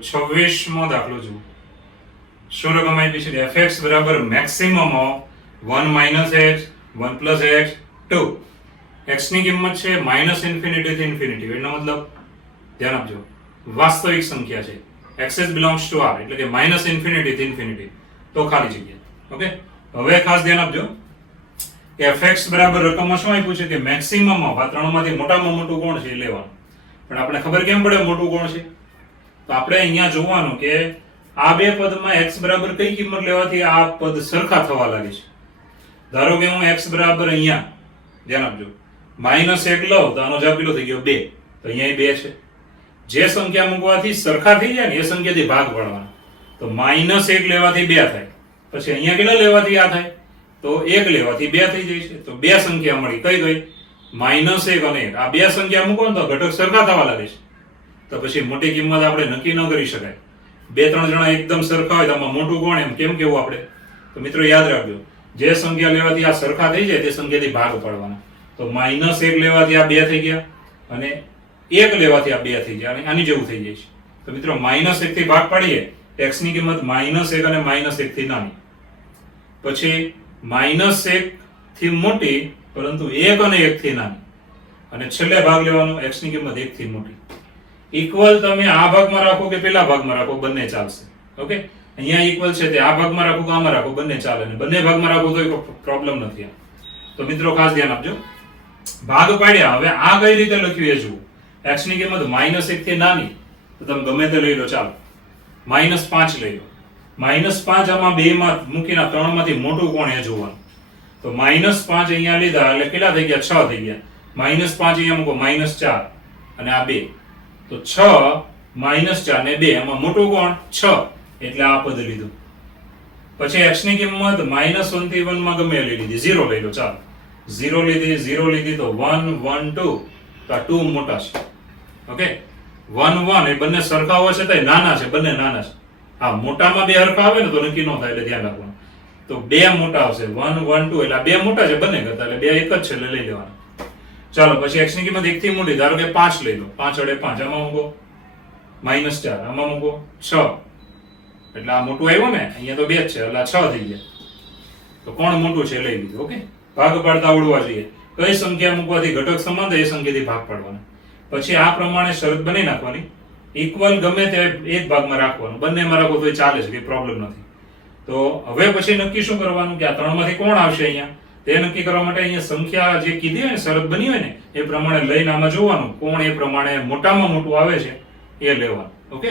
26મો દાખલો જુઓ. શું રકમ આપી છે? fx બરાબર maximum of 1 minus x 1 plus x 2. x ની કિંમત છે માઇનસ ઇન્ફિનિટી થી ઇન્ફિનિટી. એનો મતલબ ધ્યાન આપજો, વાસ્તવિક સંખ્યા છે. xs બિલોંગ્સ ટુ r એટલે કે માઇનસ ઇન્ફિનિટી થી ઇન્ફિનિટી, તો ખાલી જગ્યા. ઓકે, હવે ખાસ ધ્યાન આપજો કે fx બરાબર રકમમાં શું આપ્યું છે કે મેક્સિમમ ઓફ આ ત્રણમાંથી મોટામાં મોટું કોણ છે એ લેવાનું. પણ આપણે ખબર કેમ પડે મોટું કોણ છે? તો આપણે અહીંયા જોવાનું કે આ બે પદમાં x બરાબર કઈ કિંમત લેવાથી આ પદ સરખા થવા લાગે છે. ધારો કે હું x બરાબર અહીંયા ધ્યાન આપજો -1 લઉં તો આનો જવાબ કેટલો થઈ ગયો? 2. તો અહીંયા 2 છે. જે સંખ્યા મૂકવાથી સરખા થઈ જાય ને એ સંખ્યાથી ભાગ પાડવાનો. તો -1 લેવાથી 2 થાય. પછી અહીંયા કેટલા લેવાથી આ થાય? તો 1 લેવાથી 2 થઈ જાય છે. તો બે સંખ્યા મળી. કઈ કઈ? -1 અને 1. આ બે સંખ્યા મૂકો તો ઘટક સરખા થવા લાગે છે. તો પછી મોટી કિંમત આપણે નક્કી ન કરી શકાય. 2-3 જણા એકદમ સરખા હોય તો આમાં મોટું કોણ એમ કેમ કેવું આપણે? તો મિત્રો યાદ રાખજો, જે સંખ્યા લેવાથી આ સરખા થઈ જાય તે સંખ્યાથી ભાગ પાડવાના. તો -1 લેવાથી આ 2 થઈ ગયા અને 1 લેવાથી આ 2 થઈ ગયા અને આની જેવું થઈ જાય છે. તો મિત્રો -1 થી ભાગ પાડીએ, x ની કિંમત -1 અને -1 થી નાની, પછી -1 થી મોટી પરંતુ 1 અને 1 થી નાની, અને છેલ્લે ભાગ લેવાનો x ની કિંમત 1 થી મોટી. ઇક્વલ તમે આ ભાગમાં રાખો કે પેલા ભાગમાં રાખો બંને ચાલશે. ઓકે, અહીંયા ઇક્વલ છે તે આ ભાગમાં રાખો કે આમાં રાખો બંને ચાલે, અને બંને ભાગમાં રાખો તો કોઈ પ્રોબ્લેમ નથી. તો મિત્રો ખાસ ધ્યાન આપજો. ભાગ પાડ્યા, હવે આ કઈ રીતે લખ્યું એ જુઓ. x ની કિંમત -1 થી નાની તો તમે ગમે તે લઈ લો, ચાલો -5 લઈ લો. -5 આમાં બે માં મૂકીને 3 માંથી મોટું કોણ એ જોવાનું. તો -5 અહીંયા લીધા એટલે કેટલા થઈ ગયા? 6 થઈ ગયા. -5 અહીંયા મૂકો -4 અને આ 2, તો 6 -4 ને 2 આમાં મોટું કોણ? 6 એટલે આ પદ લીધું. પછી x ની કિંમત -1 થી 1 માં ગમે લઈ લીધી. 0 લઈ લો, ચાલો 0 લીધી તો 1 1 2, તો આ 2 મોટા છે. ઓકે, 1 1 એ બંને સરખા હોય છે તો નાના છે, બંને નાના છે. હા, મોટામાં બે સરખા આવે ને તો નક્કી ન થાય એટલે ધ્યાન રાખવાનું. તો બે મોટા આવશે 1 1 2 એટલે આ બે મોટા છે બંને કરતા, એટલે બે એક જ છે એટલે લઈ લેવાના. ચાલો પછી x ની કિંમત 1 થી મોટી, ધારો કે 5 લઈ લો. 5 વડે 5 આમાં મૂકો, -4 આમાં મૂકો, 6 એટલે આ મોટું આવ્યું ને, અહીંયા તો 2 જ છે એટલે 6 થઈ ગયા. તો કોણ મોટું છે લઈ લીધું. ઓકે, ભાગ પાડતા આવડવા જોઈએ. કઈ સંખ્યા મૂકવાથી ઘટક સમાન થાય એ સંખ્યાથી ભાગ પાડવાનો. પછી આ પ્રમાણે શરત બની નાખવાની, ઇક્વલ ગમે તે એક ભાગમાં રાખવાનું, બંનેમાં રાખો તો ચાલે છે, કઈ પ્રોબ્લેમ નથી. તો હવે પછી નક્કી શું કરવાનું કે આ ત્રણમાંથી કોણ આવશે અહીંયા, તે નક્કી કરવા માટે અહીંયા સંખ્યા જે કીધી હોય ને, શરત બની હોય ને એ પ્રમાણે લઈને આમાં જોવાનું કોણ એ પ્રમાણે મોટામાં મોટું આવે છે એ લેવાનું. ઓકે,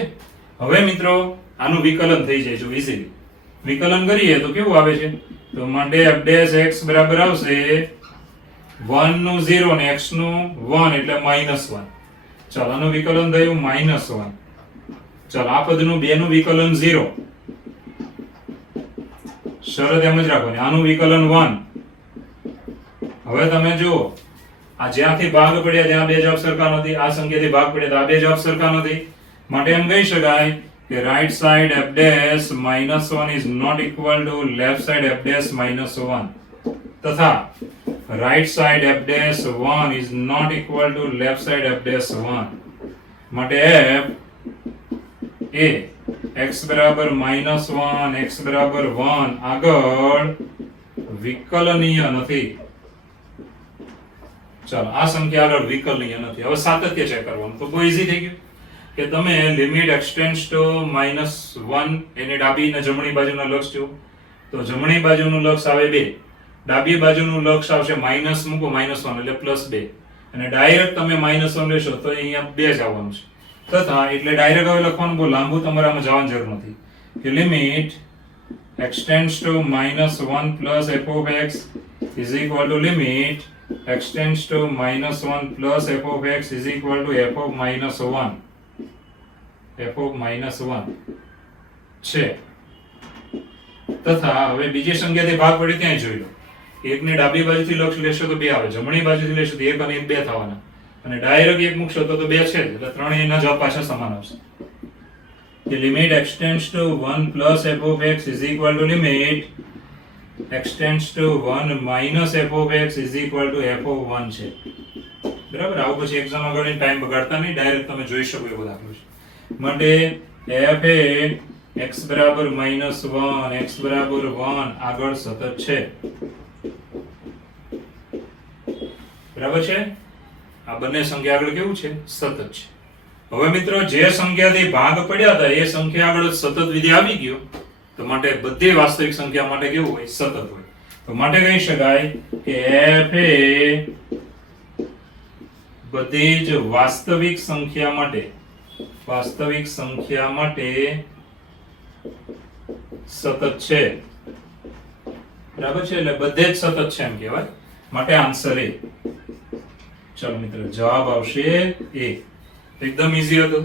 હવે મિત્રો આનું વિકલન થઈ જાય છે ઈઝીલી. વિકલન કરીએ તો કેવું આવે છે? તો માટે f' બરાબર આવશે 1 નું 0 ને x નું 1 એટલે -1. ચાલો આનું વિકલન થયું -1. ચાલો આ પદનું 2 નું વિકલન 0, શરત એમ જ રાખવાની. આનું વિકલન 1. હવે તમે જુઓ, આ જ્યાંથી ભાગ પડ્યા ત્યાં બે જવાબ સરખા નથી, આ સંખ્યાથી ભાગ પડ્યા તો આ બે જવાબ સરખા નથી. માટે એમ કહી શકાય કે right side f' -1 is not equal to left side f' -1, તથા right side f' 1 is not equal to left side f' 1. માટે f એ x બરાબર -1 x બરાબર 1 આગળ વિકલનીય નથી. ચાલો આ સંખ્યા આગળ વિકલનીય નથી. હવે સાતત્ય ચેક કરવાનું, તો બહુ ઈઝી થઈ ગયું કે તમે લિમિટ એક્સટેન્ડ્સ ટુ -1 એને ડાબી અને જમણી બાજુના લક્ષ જુઓ. તો જમણી બાજુનું લક્ષ આવે 2, ડાબી બાજુનું લક્ષ આવશે માઇનસ મૂકો -1 એટલે +2, અને ડાયરેક્ટ તમે -1 લેશો તો અહીંયા 2 જ આવવાનું છે. તથા એટલે ડાયરેક્ટ હવે લખવાનું બહુ લાંબુ તમારે આમાં જવાની જરૂર નથી કે limit extends to -1 plus f of x is equal to limit extends to -1 plus f of x is equal to f of -1. f of -1 છે. તથા હવે બીજી સંખ્યાથી ભાગ પડે ત્યાં જોઈ લો. એકને ડાબી બાજુથી લક્ષ લેશો તો 2 આવે, જમણી બાજુથી લેશો તો 1 અને 2 થવાના, અને ડાયરેક્ટ 1 મૂકશો તો 2 છે જ, એટલે ત્રણેયના જવાબ પાછા સમાન આવશે. The limit extends to 1 plus f of x is equal to limit extends to 1 minus f of x is equal to f of 1 છે. બરાબર, આવું પછી એક્ઝામ આગળ ટાઈમ બગાડતા નહીં, ડાયરેક્ટ તમે જોઈ શકો એવો દાખલો છે. માટે f એ x બરાબર -1 x બરાબર 1 આગળ સતત છે. બરાબર છે? આ બંને સંખ્યા આગળ કેવું છે? સતત છે. હવે મિત્રો જે સંખ્યાથી ભાગ પડ્યા હતા એ સંખ્યા આગળ સતત વિધેય આવી ગયો, તો માટે બધી વાસ્તવિક સંખ્યા માટે કેવું હોય? સતત હોય. તો માટે કહી શકાય કે f એ બધી જ વાસ્તવિક સંખ્યા માટે સતત છે. બરાબર છે? એટલે બધે જ સતત છે એમ કહેવાય. માટે આન્સર એ. ચાલો મિત્રો, જવાબ આવશે એ. એકદમ ઈઝી હતો.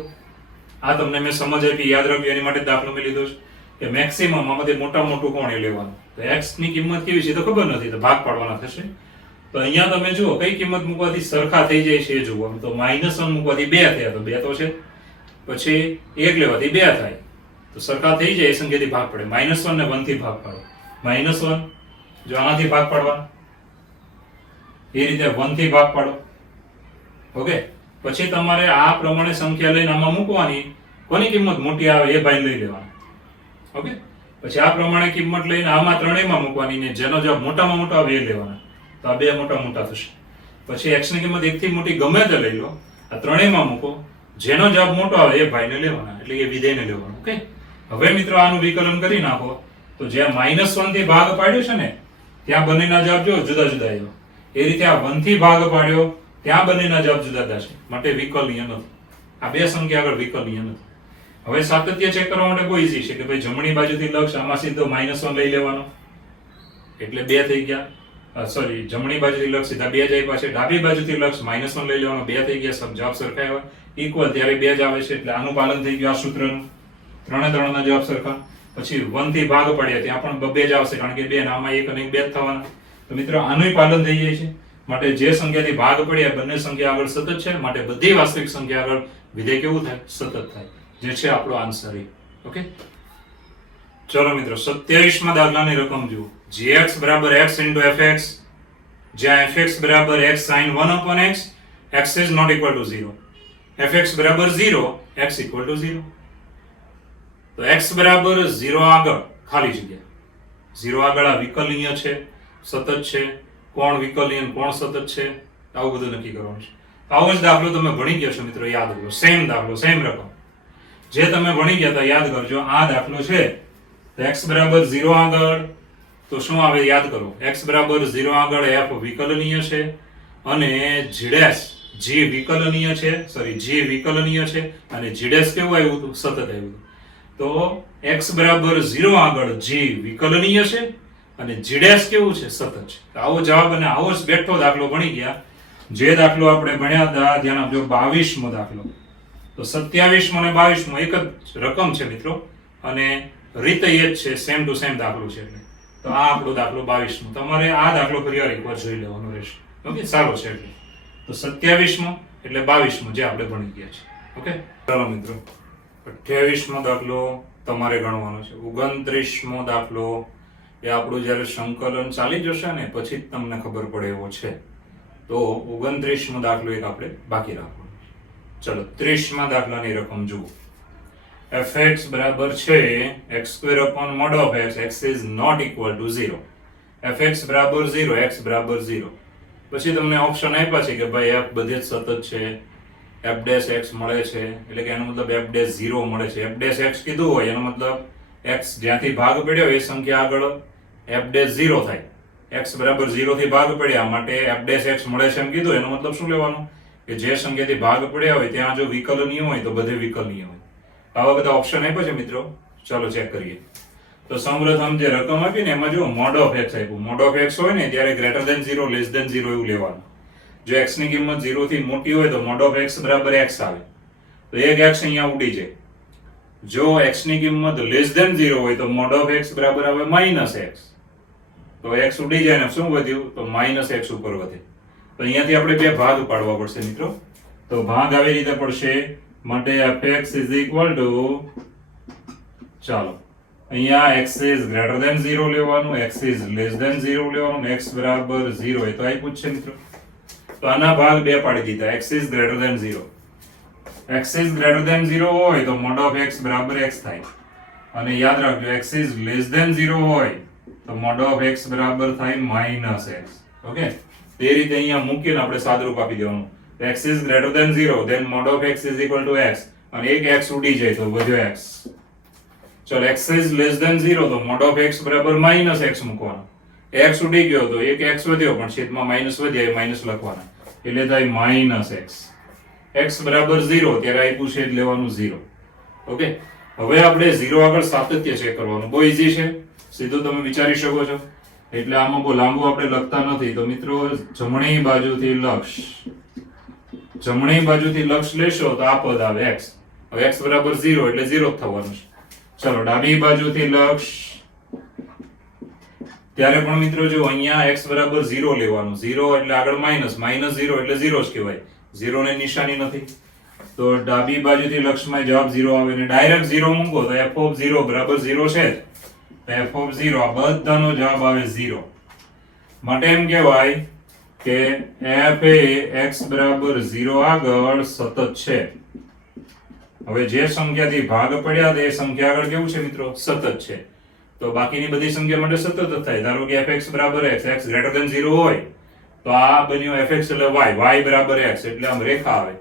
આ તમને મેં સમજ આપી, યાદ રાખ્યું એની માટે દાખલો મેં લીધો છે કે મેક્સિમમ આમાંથી મોટા મોટું કોણ એ લેવાનું. તો x ની કિંમત કેવી છે તો ખબર નથી, તો ભાગ પાડવાના થશે. તો અહીંયા તમે જુઓ કઈ કિંમત મૂકવાથી સરખા થઈ જાય છે એ જુઓ. તો -1 મૂકવાથી 2 થયા, તો 2 તો છે. પછી 1 લેવાથી 2 થાય, તો સરખા થઈ જાય એ સંખ્યાથી ભાગ પડે. -1 ને 1 થી ભાગ પાડો. -1 જો આનાથી ભાગ પાડવાનો, એ રીતે 1 થી ભાગ પાડો. ઓકે, પછી તમારે આ પ્રમાણે સંખ્યા લઈને આમાં મૂકવાની. કોની કિંમત મોટી આવે એ ભાઈ લઈ લેવાનું. ઓકે, પછી આ પ્રમાણે કિંમત લઈને આમાં ત્રણેયમાં મૂકવાની ને જેનો જવાબ મોટામાં મોટો આવે એ લેવાના. તો આ બે મોટા થશે. પછી x ની કિંમત 1 થી મોટી ગમે તે લઈ લો, આ ત્રણેયમાં મૂકો, જેનો જવાબ મોટો આવે એ ભાઈને લેવાના, એટલે કે વિધેયને લેવાનું. ઓકે, હવે મિત્રો આનું વિકલન કરી નાખો. તો જ્યાં -1 થી ભાગ પાડ્યો છે ને ત્યાં બંનેના જવાબ જો જુદા જુદા આવ્યા. એ રીતે આ 1 થી ભાગ પાડ્યો ત્યાં બંનેના જવાબ જુદા જુદા છે, માટે વિકલનીય નથી. આ બે સંખ્યા આગળ વિકલનીય નથી. હવે સાતત્ય ચેક કરવા માટે બહુ ઈઝી છે કે ભાઈ જમણી બાજુથી લક્ષ આમાં સીધો -1 લઈ લેવાનો, એટલે 2 થઈ ગયા. સોરી, જમણી બાજુથી લક્ષ સીધા 2 જાય, પાછે ડાબી બાજુથી લક્ષ -1 લઈ લેવાનો, 2 થઈ ગયા. સબ જવાબ સરખા આવ્યા. ઇક્વલ ત્યારે 2 જ આવે છે, એટલે આનું પાલન થઈ ગયું આ સૂત્રનું. ત્રણના જવાબ સરખા. પછી 1 થી ભાગ પડ્યા ત્યાં પણ 2 જ આવશે, કારણ કે 2 આમાં 1 અને 2 જ થવાના. તો મિત્રો આનું પાલન થઈ જાય છે. માટે જે સંખ્યાથી ભાગ પડ્યા બંને સંખ્યા આગળ સતત છે, માટે બધી વાસ્તવિક સંખ્યા આગળ વિધેય કેવું થાય? સતત થાય, જે છે આપણો આન્સર એ. ઓકે, ચલો મિત્રો 27માં દાખલાની રકમ જુઓ. gx બરાબર x into fx, જ્યાં fx બરાબર x sin 1/x, x is not equal to 0. fx બરાબર 0, x equal to 0. તો x બરાબર 0 આગળ ખાલી જગ્યા. 0 આગળ આ વિકલનીય છે, સતત છે. કોણ વિકલનીય કોણ સતત છે, આવું બધું નક્કી કરવાનું છે. આવો જ દાખલો તમે ભણી ગયા છો મિત્રો, યાદ કરો. સેમ દાખલો, સેમ રકમ જે તમે ભણી ગયા હતા યાદ કરજો. આ દાખલો છે તો x બરાબર 0 આગળ તો શું આવે યાદ કરો. x બરાબર 0 આગળ f વિકલનીય છે અને g વિકલનીય છે, સોરી g વિકલનીય છે અને g કેવું આવ્યું હતું? સતત આવ્યું હતું. તો x બરાબર 0 આગળ g વિકલનીય છે અને g કેવું છે? સતત છે. આવો જવાબ અને આવો જ બેઠો દાખલો ભણી ગયા. જે દાખલો આપણે ભણ્યા હતા ધ્યાન આપજો, 22મો દાખલો. તો 27મો અને 22મો એક જ રકમ છે મિત્રો, અને રીત એ જ છે, સેમ ટુ સેમ દાખલો છે. એટલે તો આ આપણો દાખલો 22મો. તમારે આ દાખલો ફરીવાર એકવાર જોઈ લેવાનો રહેશે. ઓકે, સારો છે. એટલે તો 27મો એટલે 22મો જે આપણે ભણી ગયા છે. ઓકે, ચાલો મિત્રો 28મો દાખલો તમારે ગણવાનો છે. 29મો દાખલો એ આપણું જ્યારે સંકલન ચાલી જશે ને પછી જ તમને ખબર પડે એવો છે. તો 29મો દાખલો એક આપણે બાકી રાખવાનો. ચલો 30મા દાખલાની રકમ જુઓ. fx બરાબર છે x² mod of x, x is not equal to 0. fx બરાબર 0, x બરાબર 0. પછી તમને ઓપ્શન આપ્યા છે કે ભાઈ f બધે જ સતત છે, f' x મળે છે, એટલે કે એનો મતલબ f' 0 મળે છે. f' x કીધું હોય એનો મતલબ x જ્યાંથી ભાગ પડ્યો એ સંખ્યા આગળ f' 0 થાય. x બરાબર 0 થી ભાગ પડ્યા માટે f' x મળે છે એમ કીધું, એનો મતલબ શું લેવાનું કે જે સંખ્યાથી ભાગ પડ્યા હોય ત્યાં જો વિકલનીય હોય તો બધે વિકલનીય હોય. આવા બધા ઓપ્શન આપ્યા છે મિત્રો, ચાલો ચેક કરીએ. તો સૌપ્રથમ જે રકમ આપી ને એમાં જો mod of x આપ્યું. mod of x હોય ને ત્યારે greater than 0 less than 0 એવું લેવાનું. જો x ની કિંમત 0 થી મોટી હોય તો mod of x બરાબર x આવે, તો એક x અહીંયા ઉડી જાય. જો x ની કિંમત less than 0 હોય તો mod of x બરાબર આવે -x. તો x ઉડી જાય ને શું વધ્યું? તો -x ઉપર વધે. તો અહીંયાથી આપણે બે ભાગ પાડવા પડશે મિત્રો. તો ભાગ આવી રીતે પડશે, માટે fx is equal to, ચાલો અહીંયા x is greater than 0 લેવાનું, x is less than 0 લેવાનું, x બરાબર 0 એ તો આપ્યું જ છે મિત્રો. તો આના ભાગ બે પાડી દીધા, x is greater than 0. x is greater than 0 હોય તો mod of x બરાબર x થાય, અને યાદ રાખજો x is less than 0 હોય તો mod of x બરાબર થાય minus x. ઓકે, તે રીતે અહીંયા મૂકીને આપણે સાદુરૂપ આપી દેવાનું. x is greater than 0 then mod of x is equal to x, અને એક x ઉડી જાય તો વધ્યો x. ચલો x is less than 0 તો mod of x બરાબર minus x મૂકવાનો. x ઉડી ગયો તો એક x વધ્યો પણ છેદમાં માઈનસ વધ્યા એ માઈનસ લખવાના, એટલે થાય minus x. x બરાબર 0 ત્યારે આપ્યું છે એટલે લેવાનું 0. ઓકે, હવે આપણે 0 આગળ સાતત્ય ચેક કરવાનું. બહુ ઈઝી છે, સીધું તમે વિચારી શકો છો, એટલે આમાં બહુ લાંબુ આપણે લખતા નથી. તો મિત્રો જમણી બાજુથી લક્ષ લેશો તો આ પદ આવે x. હવે x બરાબર 0 એટલે 0 જ થવાનું છે. ચલો ડાબી બાજુથી લક્ષ, ત્યારે પણ મિત્રો જો અહીંયા x બરાબર 0 લેવાનું. 0 એટલે આગળ માઈનસ, માઈનસ 0 એટલે 0 જ કહેવાય, 0 ને નિશાની નથી. તો ડાબી બાજુથી લક્ષમાં જવાબ 0 આવે ને ડાયરેક્ટ 0 મૂકો તો f of 0 બરાબર 0 છે જ. તો f of 0 આ બધાનો જવાબ આવે 0. માટે એમ કહેવાય કે f એ x બરાબર 0 આગળ સતત છે. હવે જે સંખ્યાથી ભાગ પડ્યા તે સંખ્યા આગળ કેવું છે મિત્રો? સતત છે. તો બાકીની બધી સંખ્યા માટે સતત જ થાય. ધારો કે fx બરાબર x, x greater than 0 હોય તો આ બન્યો fx એટલે y, y બરાબર x, એટલે આમ રેખા આવે.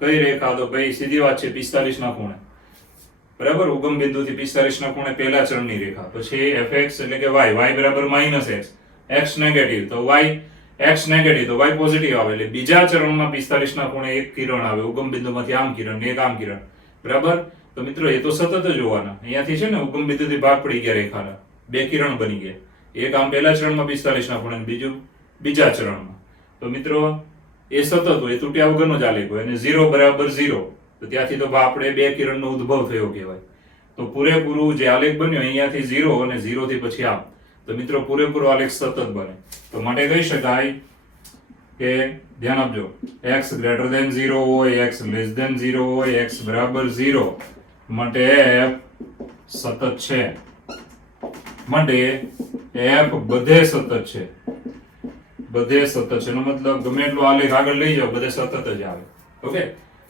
કઈ રેખા? તો ભાઈ સીધી વાત છે 45 ના ખૂણે. બરાબર, ઉગમ બિંદુથી 45 ના ખૂણે પહેલા ચરણની રેખા. પછી fx એટલે કે y, y બરાબર માઈનસ x, x નેગેટિવ તો y, x નેગેટિવ તો y પોઝિટિવ આવે. એટલે બીજા ચરણમાં 45 ના ખૂણે એક કિરણ આવે, ઉગમ બિંદુમાંથી આમ કિરણ ને એક આમ કિરણ. બરાબર, તો મિત્રો એ તો સતત જ જોવાના. અહીંયાથી છે ને ઉગમ બિંદુથી ભાગ પડી ગયા રેખાના, બે કિરણ બની ગયા. એક આમ પહેલા ચરણમાં 45 ના ખૂણે, બીજું બીજા ચરણમાં. તો મિત્રો એ સતત હોય, તૂટ્યા વગરનો ચાલે હોય. અને 0 બરાબર 0 તો ત્યાંથી તો આપણે બે કિરણનો ઉદ્ભવ થયો કહેવાય. તો પૂરેપૂરું જે આલેખ બન્યો અહીંયાથી 0 અને 0 થી પછી આમ, તો મિત્રો પૂરેપૂરો આલેખ સતત બને. તો માટે કહી શકાય કે ધ્યાન આપજો, x greater than 0 હોય, x less than 0 હોય, x બરાબર 0 માટે f સતત છે. માટે f બધે સતત છે, બધે સતત છે. એનો મતલબ ગમે એટલો આલેખ આગળ લઈ જાઓ બધે સતત જ આવે. ઓકે,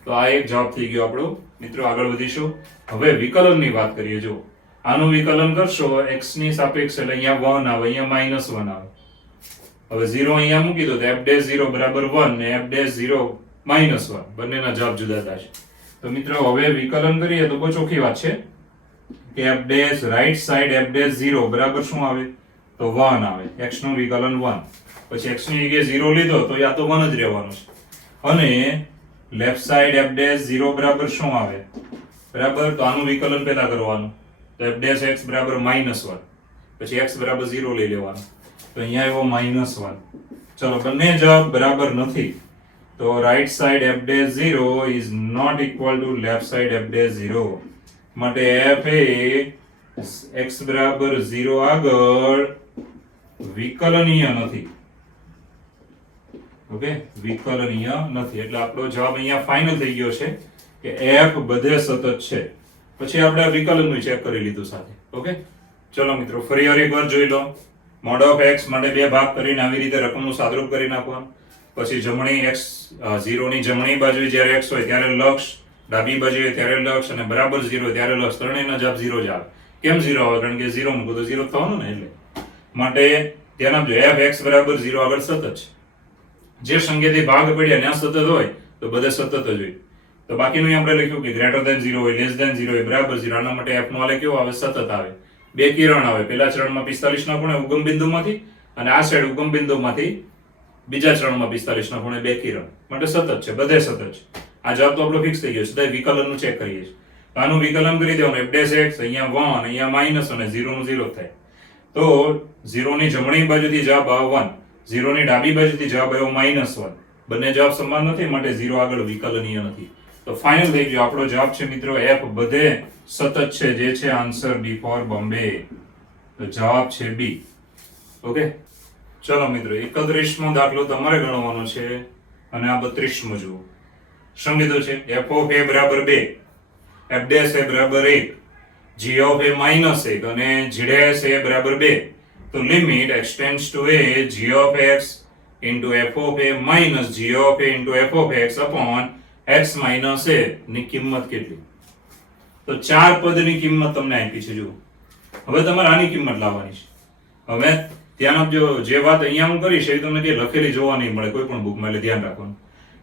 તો આ એક જવાબ થઈ ગયો આપણો. મિત્રો આગળ વધીશું. હવે વિકલનની વાત કરીએ. જો આનું વિકલન કરશો x ની સાપેક્ષ એટલે અહીંયા 1 આવે, અહીંયા -1 આવે. હવે 0 અહીંયા મૂકી દો તો f'0 બરાબર 1 ને f'0 -1, બંનેના જવાબ જુદા થશે. તો મિત્રો હવે વિકલન કરીએ તો બહુ ચોખ્ખી વાત છે કે f' રાઈટ સાઈડ f'0 બરાબર શું આવે? તો 1 આવે. x નું વિકલન 1, પછી x ની જગ્યાએ 0 લીધો તો યા તો 1 જ રહેવાનું છે. અને લેફ્ટ સાઈડ f'0 બરાબર શું આવે? બરાબર, તો આનું વિકલન પહેલા કરવાનું. તો f' બરાબર -1, પછી x બરાબર 0 લઈ લેવાનું. તો અહીંયા આવ્યો -1. ચલો બંને જવાબ બરાબર નથી, તો right side f'0 is not equal to left side f'0. માટે f એ x બરાબર 0 આગળ વિકલનીય નથી. ઓકે, વિકલનીય નથી. એટલે આપણો જવાબ અહીંયા ફાઇનલ થઈ ગયો છે કે f બધે સતત છે. પછી આપણે વિકલનનું ચેક કરી લીધું સાથે. ઓકે, ચલો મિત્રો ફરી એકવાર જોઈ લો. mod of x માટે બે ભાગ કરીને આવી રીતે રકમનું સાદરૂપ કરી નાખવાનું. પછી જમણી x 0 ની જમણી બાજુએ જ્યારે x હોય ત્યારે લક્ષ, ડાબી બાજુએ ત્યારે લક્ષ, અને બરાબર 0 ત્યારે લક્ષ. ત્રણેયના જવાબ 0 જ આવે. કેમ 0 આવે? કારણ કે 0 મૂકો તો 0 થવાનું ને. એટલે માટે ધ્યાન આપજો, f x બરાબર 0 આગળ સતત છે. જે સંખ્યાથી ભાગ પડ્યા ત્યાં સતત હોય તો બધે સતત જ હોય. તો બાકીનું આપણે લખ્યું કે ગ્રેટર ધેન 0 હોય, લેસ ધેન 0 હોય, બરાબર 0. આના માટે f નો આલેખ કેવો આવે? સતત આવે. બે કિરણ આવે, પહેલા ચરણમાં 45 ના ખૂણે ઉગમ બિંદુમાંથી, અને આ સાઈડ ઉગમ બિંદુમાંથી બીજા ચરણમાં 45 ના ખૂણે બે કિરણ. માટે સતત છે, બધે સતત છે. આ જવાબ તો આપણો ફિક્સ થઈ ગયો છે. સીધા વિકલનનું ચેક કરીએ છીએ. આનું વિકલન કરી દેવાનું. f'(x) અહીંયા 1, અહીંયા માઈનસ, અને 0 નું 0 થાય. તો 0 ની જમણી બાજુથી જવાબ આવે 1, 0 ની ડાબી બાજુથી જવાબ આવ્યો -1. બંને જવાબ સમાન નથી, માટે 0 આગળ વિકલનીય નથી. તો ફાઇનલ થઈ ગયો આપણો જવાબ છે મિત્રો f બધે સતત છે, જે છે આન્સર B ફોર બોમ્બે. તો જવાબ છે B. ઓકે, ચલો મિત્રો 31મો દાખલો તમારે ગણવાનો છે, અને આ 32મો જુઓ. શું કીધું છે? f of a બરાબર 2, f' a બરાબર 1, g of a -1 અને g' a બરાબર 2. તો limit extends to a g of x into f of a minus g of a into f of x upon x minus a ની કિંમત કેટલી? તો ચાર પદની કિંમત તમને આપી છે. જુઓ, હવે તમારે આની કિંમત લાવવાની છે. હવે ધ્યાન આપજો, જે વાત અહીંયા હું કરીશ એ તમને કે લખેલી જોવા નહીં મળે કોઈ પણ બુકમાં, એટલે ધ્યાન રાખવાનું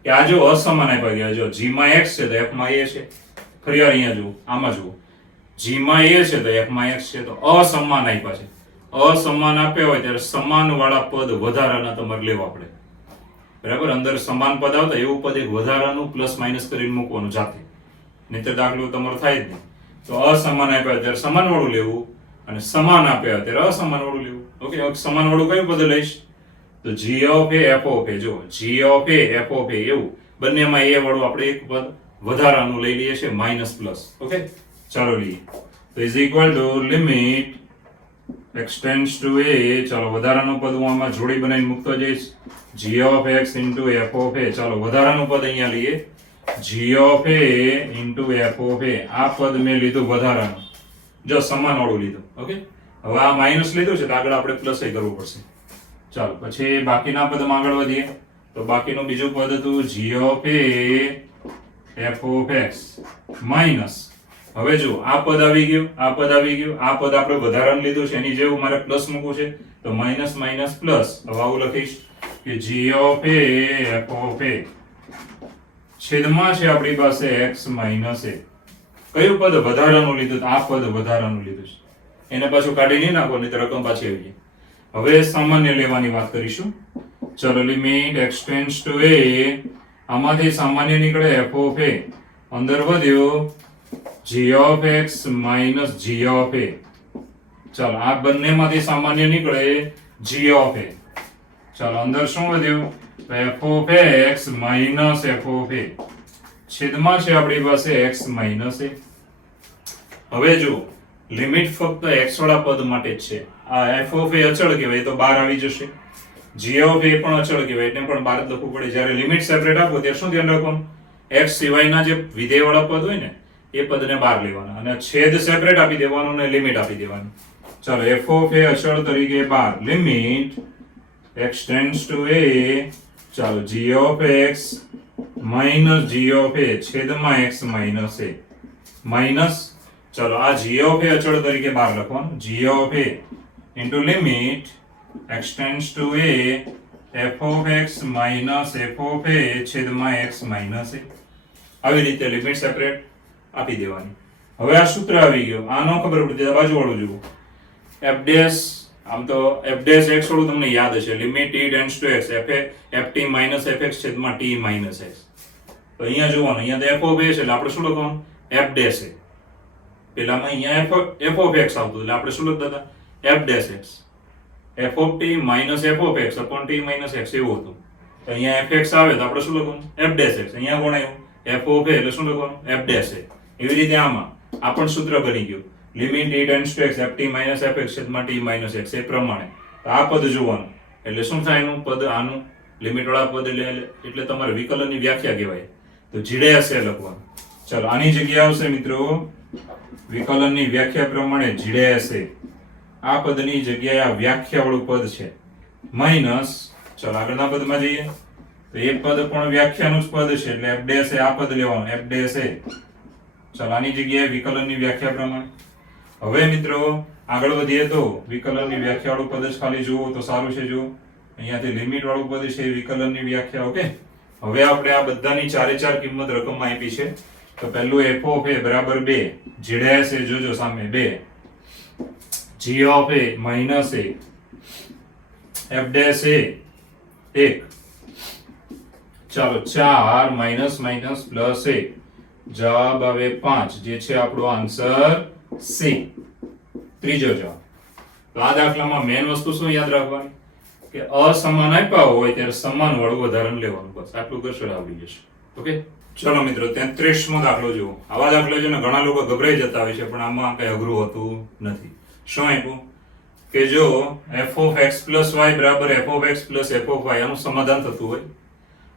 કે આ જો અસમાન આપ્યા ગયા, જો g માં x છે તો f માં a છે. ફરી વાર અહીંયા જુઓ, આમાં જુઓ, g માં a છે તો f માં x છે, તો અસમાન આપ્યા છે. અસમાન આપ્યા હોય ત્યારે સમાન વાળા પદ વધારાના તમારે લેવા પડે. બરાબર, અંદર સમાન પદ આવતા એવું પદ એક વધારાનું પ્લસ માઇનસ કરીને મૂકવાનું જાતે, નહીંતર દાખલો તમારો થાય જ નહીં. તો અસમાન આપ્યા ત્યારે સમાન વાળું લેવું, અને સમાન આપ્યા ત્યારે અસમાન વાળું લેવું. ઓકે, સમાન વાળું કયું પદ લઈશ? તો g of a f of a. જો g of a f of a એવું બંનેમાં a વાળું આપણે એક પદ વધારાનું લઈ લઈએ છીએ, માઇનસ પ્લસ. ઓકે, ચાલો લઈએ. તો is equal two limit x tends to a, ચાલો વધારાનું પદ હું આમાં જોડી બનાવીને મૂકતો જઈશ, g of x into f of a. ચાલો વધારાનું પદ અહીંયા લઈએ, g of a into f of a. આ પદ મેં લીધું વધારાનું, જો સમાન વાળું લીધું. ઓકે, હવે આ માઇનસ લીધું છે તો આગળ આપણે પ્લસ એ કરવું પડશે. ચાલો પછી બાકીના પદમાં આગળ વધીએ. તો બાકીનું બીજું પદ હતું g of a f of x minus, હવે જો આ પદ આવી ગયું, આ પદ આવી ગયું, આ પદ આપણે વધારાનું લીધું છે એની જેવું મારે પ્લસ મૂકવું છે, તો માઇનસ માઇનસ પ્લસ. હવે આવું લખીશ કે g of a f of a છેદમાં છે આપણી પાસે x માઇનસ a. કયું પદ વધારાનું લીધું? આ પદ વધારાનું લીધું છે, એને પાછું કાઢી નહીં નાખો, નહીં તો રકમ પાછી આવી જાય. હવે સામાન્ય લેવાની વાત કરીશું. ચલો limit x tends to a, આમાંથી સામાન્ય નીકળે f ઓફ a, અંદર વધ્યો g of x minus g of a. ચાલો આ બંનેમાંથી સામાન્ય નીકળે g ઓફ a. ચાલો અંદર શું વધ્યું? f of x minus f of a છેદમાં છે આપણી પાસે x માઇનસ a. હવે જો લિમિટ ફક્ત x વાળા પદ માટે જ છે. આ f ઓફ a અચળ કહેવાય તો બહાર આવી જશે, g ઓફ a પણ અચળ કહેવાય એટલે પણ બહાર જ લખવું પડે. જ્યારે લિમિટ સેપરેટ આપો ત્યારે શું ધ્યાન રાખવાનું? x સિવાયના જે વિધેય વાળા પદ હોય ને એ પદને બહાર લેવાના, અને છેદ સેપરેટ આપી દેવાનો અને લિમિટ આપી દેવાની. ચાલો f ઓફ a અચળ તરીકે બહાર, limit x tends to a, ચાલો g of x minus g of a છેદમાં x માઇનસ a માઇનસ, ચાલો આ g ઓફ a અચળ તરીકે બહાર લખવાનું, g of a into limit x tends to a f of x minus f of a છેદમાં x minus a. આવી રીતે લિમિટ સેપરેટ આપી દેવાની. હવે આ સૂત્ર આવી ગયું, આ ન ખબર પડતી બાજુ વાળું જુઓ, f ડેશ, આમ તો f ડેશ x વાળું તમને યાદ હશે, limit t tends to x ft minus fx છેદમાં t માઇનસ x. તો અહીંયા જોવાનું, અહીંયા તો f ઓફ a છે એટલે આપણે શું લખવાનું? f dash a. પેલામાં અહીંયા f ઓફ x આવતું એટલે આપણે શું લખતા હતા? f dash x, f of t minus f of x upon t minus x એવું હતું. તો અહીંયા fx આવે તો આપણે શું લખવાનું? f dash x. અહીંયા કોણ આવ્યું? f ઓફ a એટલે શું લખવાનું? f dash a. એવી રીતે આમાં આ પણ સૂત્ર બની ગયું, limit t tends to x ft minus fx છેદમાં t માઇનસ x. એ પ્રમાણે તો આ પદ જોવાનું એટલે શું થાય? એનું પદ આનું લિમિટ વાળા પદ એટલે તમારે વિકલનની વ્યાખ્યા કહેવાય, તો જીડે હશે લખવાનું. ચાલો આની જગ્યાએ આવશે મિત્રો વિકલનની વ્યાખ્યા પ્રમાણે જીડે હશે. આ પદની જગ્યાએ આ વ્યાખ્યા વાળું પદ છે માઇનસ, ચાલો આગળના પદમાં જઈએ તો એ પદ પણ વ્યાખ્યાનું જ પદ છે એટલે f ડેશ એ આ પદ લેવાનું, f ડેશ એ. ચાલો આની જગ્યાએ વિકલનની વ્યાખ્યા પ્રમાણે. હવે મિત્રો આગળ વધીએ તો વિકલનની વ્યાખ્યા વાળું પદ જ ખાલી જુઓ તો સારું છે. જુઓ અહીંયાથી લિમિટ વાળું પદ છે વિકલનની વ્યાખ્યા. ઓકે, હવે આપણે આ બધાની ચારે ચાર કિંમત રકમમાં આપી છે. તો પહેલું f ઓફ a બરાબર 2, g ડેશ એ જોજો સામે 2, g of a minus a, f dash a 1, ચાલો 4 માઇનસ માઇનસ પ્લસ 1, જવાબ આવે 5, જે છે આપણો આન્સર C. ત્રીજો જવાબ. તો આ દાખલામાં મેઇન વસ્તુ શું યાદ રાખવાની કે અસમાન આપ્યા હોય ત્યારે સમાન વાળું વધારાનું લેવાનું, બસ આટલું કરશો આવડી જશે. ઓકે, ચલો મિત્રો 33મો દાખલો જુઓ. આવા દાખલા છે ને ઘણા લોકો ગભરાઈ જતા હોય છે પણ આમાં કઈ અઘરું હોતું નથી. શું આપ્યું કે જો f of x plus y બરાબર f of x plus f of y આનું સમાધાન થતું હોય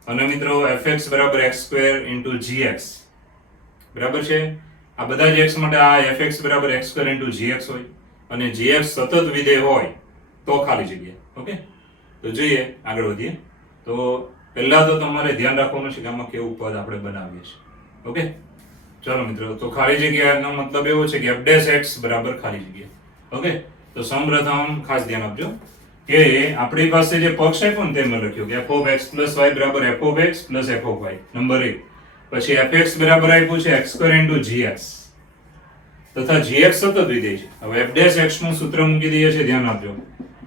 અને મિત્રો fx બરાબર x સ્ક્વેર ઇન્ટુ gx બરાબર છે. આ બધા જ x માટે આ fx બરાબર x સ્ક્વેર ઇન્ટુ gx હોય અને gx સતત વિધેય હોય તો ખાલી જગ્યા. ઓકે, તો જોઈએ આગળ વધીએ. તો પહેલા તો તમારે ધ્યાન રાખવાનું છે કે આમાં કેવું પદ આપણે બનાવીએ છીએ. ઓકે, ચાલો મિત્રો, તો ખાલી જગ્યાનો મતલબ એવો છે કે f dash x બરાબર ખાલી જગ્યા. ઓકે, તો સૌપ્રથમ ખાસ ધ્યાન આપજો કે આપણી પાસે જે પક્ષ આપ્યો ને તેમાં લખ્યું કે f of x plus y બરાબર f of x plus f of y number 1. પછી fx બરાબર આપ્યું છે x square into gx તથા gx સતત વિધેય છે. હવે f dash x નું સૂત્ર મૂકી દઈએ છીએ, ધ્યાન આપજો.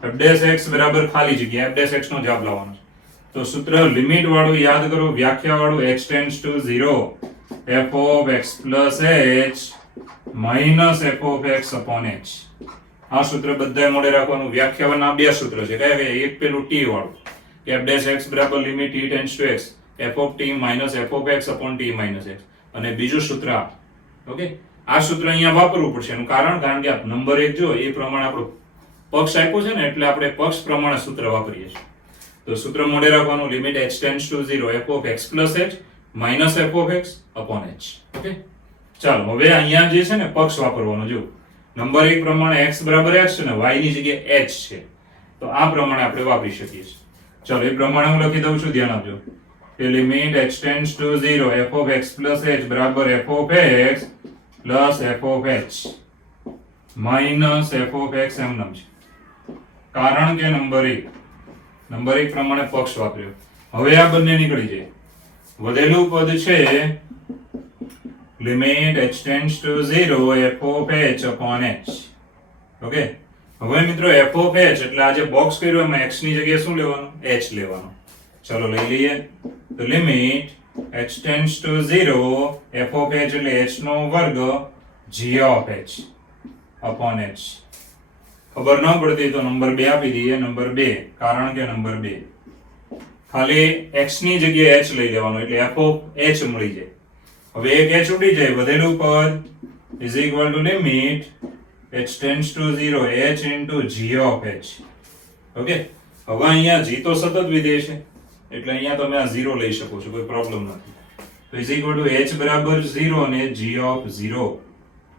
f dash x બરાબર ખાલી જગ્યા f dash x નો જવાબ લાવવાનો છે. તો સૂત્ર લિમિટ વાળું યાદ કરો, વ્યાખ્યા વાળું, x tends to 0 f of x plus h minus f of x upon h. આ સૂત્ર બધાય મોઢે રાખવાનું. વ્યાખ્યાવાના બે સૂત્ર છે. કયા કયા? એક પેલું t વાળું કે f dash x બરાબર limit t tends to x f of t minus f of x upon t minus x. અને બીજું સૂત્ર આ. ઓકે, આ સૂત્ર અહીંયા વાપરવું પડશે. એનું કારણ કે આ નંબર 1 જો એ પ્રમાણે આપણો પક્ષ આપ્યો છે ને, એટલે આપણે પક્ષ પ્રમાણે સૂત્ર વાપરીએ છીએ. તો સૂત્ર મોઢે રાખવાનું, limit h tends to 0 f of x plus h minus f of x upon h. Okay, ચાલો હવે અહીંયા જે છે ને પક્ષ વાપરવાનો. જો નંબર 1 પ્રમાણે x બરાબર x છે ને y ની જગ્યાએ h છે, તો આ પ્રમાણે આપણે વાપરી શકીએ છીએ. ચાલો એ પ્રમાણે હું લખી દઉં છું, ધ્યાન આપજો કે limit h tends to 0 f of x plus h બરાબર f of x plus f of h minus f of x એમ નામ છે. કારણ કે નંબર 1 પ્રમાણે પક્ષ વાપર્યો. હવે આ બંને નીકળી જાય. વધેલું પદ છે limit h tends to 0 f of h upon h. Okay, હવે મિત્રો f of h એટલે આ જે બોક્સ કર્યું એમાં x ની જગ્યાએ શું લેવાનું? h લેવાનું. ચલો લઈ લઈએ. તો limit h tends to 0 f of h એટલે h નો વર્ગ g of h upon h. ખબર ન પડતી તો નંબર 2 આપી દઈએ. નંબર 2 કારણ કે નંબર 2 ખાલી x ની જગ્યાએ h લઈ લેવાનો એટલે f of h મળી જાય. હવે એક h ઉડી જાય, વધેલું પદ is equal to limit h tends to 0 h into g of h. Okay, હવે અહીંયા g તો સતત વિધેય છે એટલે અહીંયા તમે આ 0 લઈ શકો છો, કોઈ પ્રોબ્લેમ નથી. તો is equal to h બરાબર 0 અને g of 0.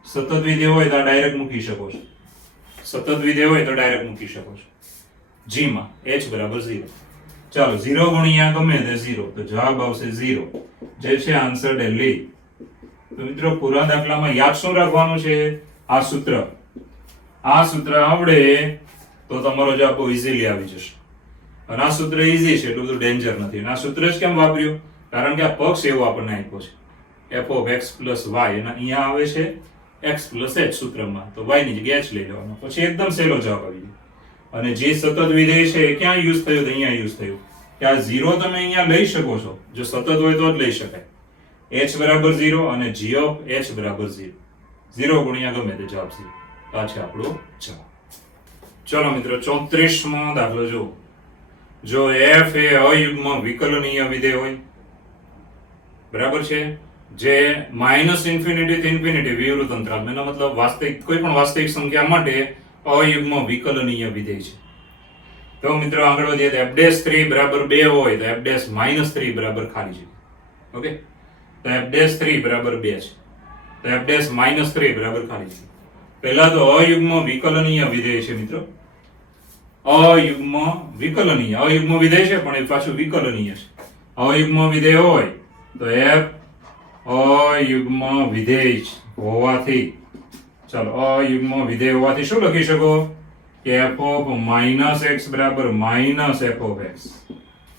સતત વિધેય હોય તો ડાયરેક્ટ મૂકી શકો છો. સતત વિધેય હોય તો ડાયરેક્ટ મૂકી શકો છો g માં h બરાબર 0. ચાલો 0 ગુણ્યા ગમે તે 0, તો જવાબ આવશે 0, જે છે આન્સર ડેલી. તો મિત્રો પૂરા દાખલામાં યાદ શું રાખવાનું છે? આ સૂત્ર. આ સૂત્ર આવડે તો તમારો જવાબ બહુ ઈઝીલી આવી જશે. અને આ સૂત્ર ઈઝી છે, એટલું બધું ડેન્જર નથી. અને આ સૂત્ર જ કેમ વાપર્યું? કારણ કે આ પક્ષ એવો આપણને આપ્યો છે f of x plus y, અને અહીંયા આવે છે x plus h સૂત્રમાં, તો y ની જગ્યાએ h લઈ લેવાનો. પછી એકદમ સહેલો જવાબ આવી જાય. અને જે સતત વિધેય છે એ ક્યાં યુઝ થયું? તો અહીંયા યુઝ થયું કે આ 0 તમે અહીંયા લઈ શકો છો. જો સતત હોય તો જ લઈ શકાય. h બરાબર 0 અને g of h બરાબર 0. 0 ગુણ્યા ગમે તે જવાબ 0. આ છે આપણો જવાબ. ચલો મિત્રો 34મો દાખલો જુઓ. જો f એ અયુગ્મ વિકલનીય વિધેય હોય, બરાબર છે, જે માઇનસ ઇન્ફિનિટી થી ઇન્ફિનિટી વિવૃત અંતરાલ, એનો મતલબ વાસ્તવિક કોઈ પણ વાસ્તવિક સંખ્યા માટે અયુગ્મ વિકલનીય વિધેય છે. તો મિત્રો આગળ વધીએ તો f'3 બરાબર 2 હોય તો f'-3 બરાબર ખાલી છે. ઓકે, તો f'3 બરાબર 2 છે, તો f'-3 બરાબર ખાલી છે. પહેલા તો અયુગ્મ વિકલનીય વિધેય છે મિત્રો. અયુગ્મ વિકલનીય, અયુગ્મ વિધેય છે પણ એ પાછું વિકલનીય છે. અયુગ્મ વિધેય હોય તો f અયુગ્મ વિધેય હોવાથી, ચાલો અયુગ્મ વિધેય હોવાથી શું લખી શકો કે f of -x બરાબર -f of x.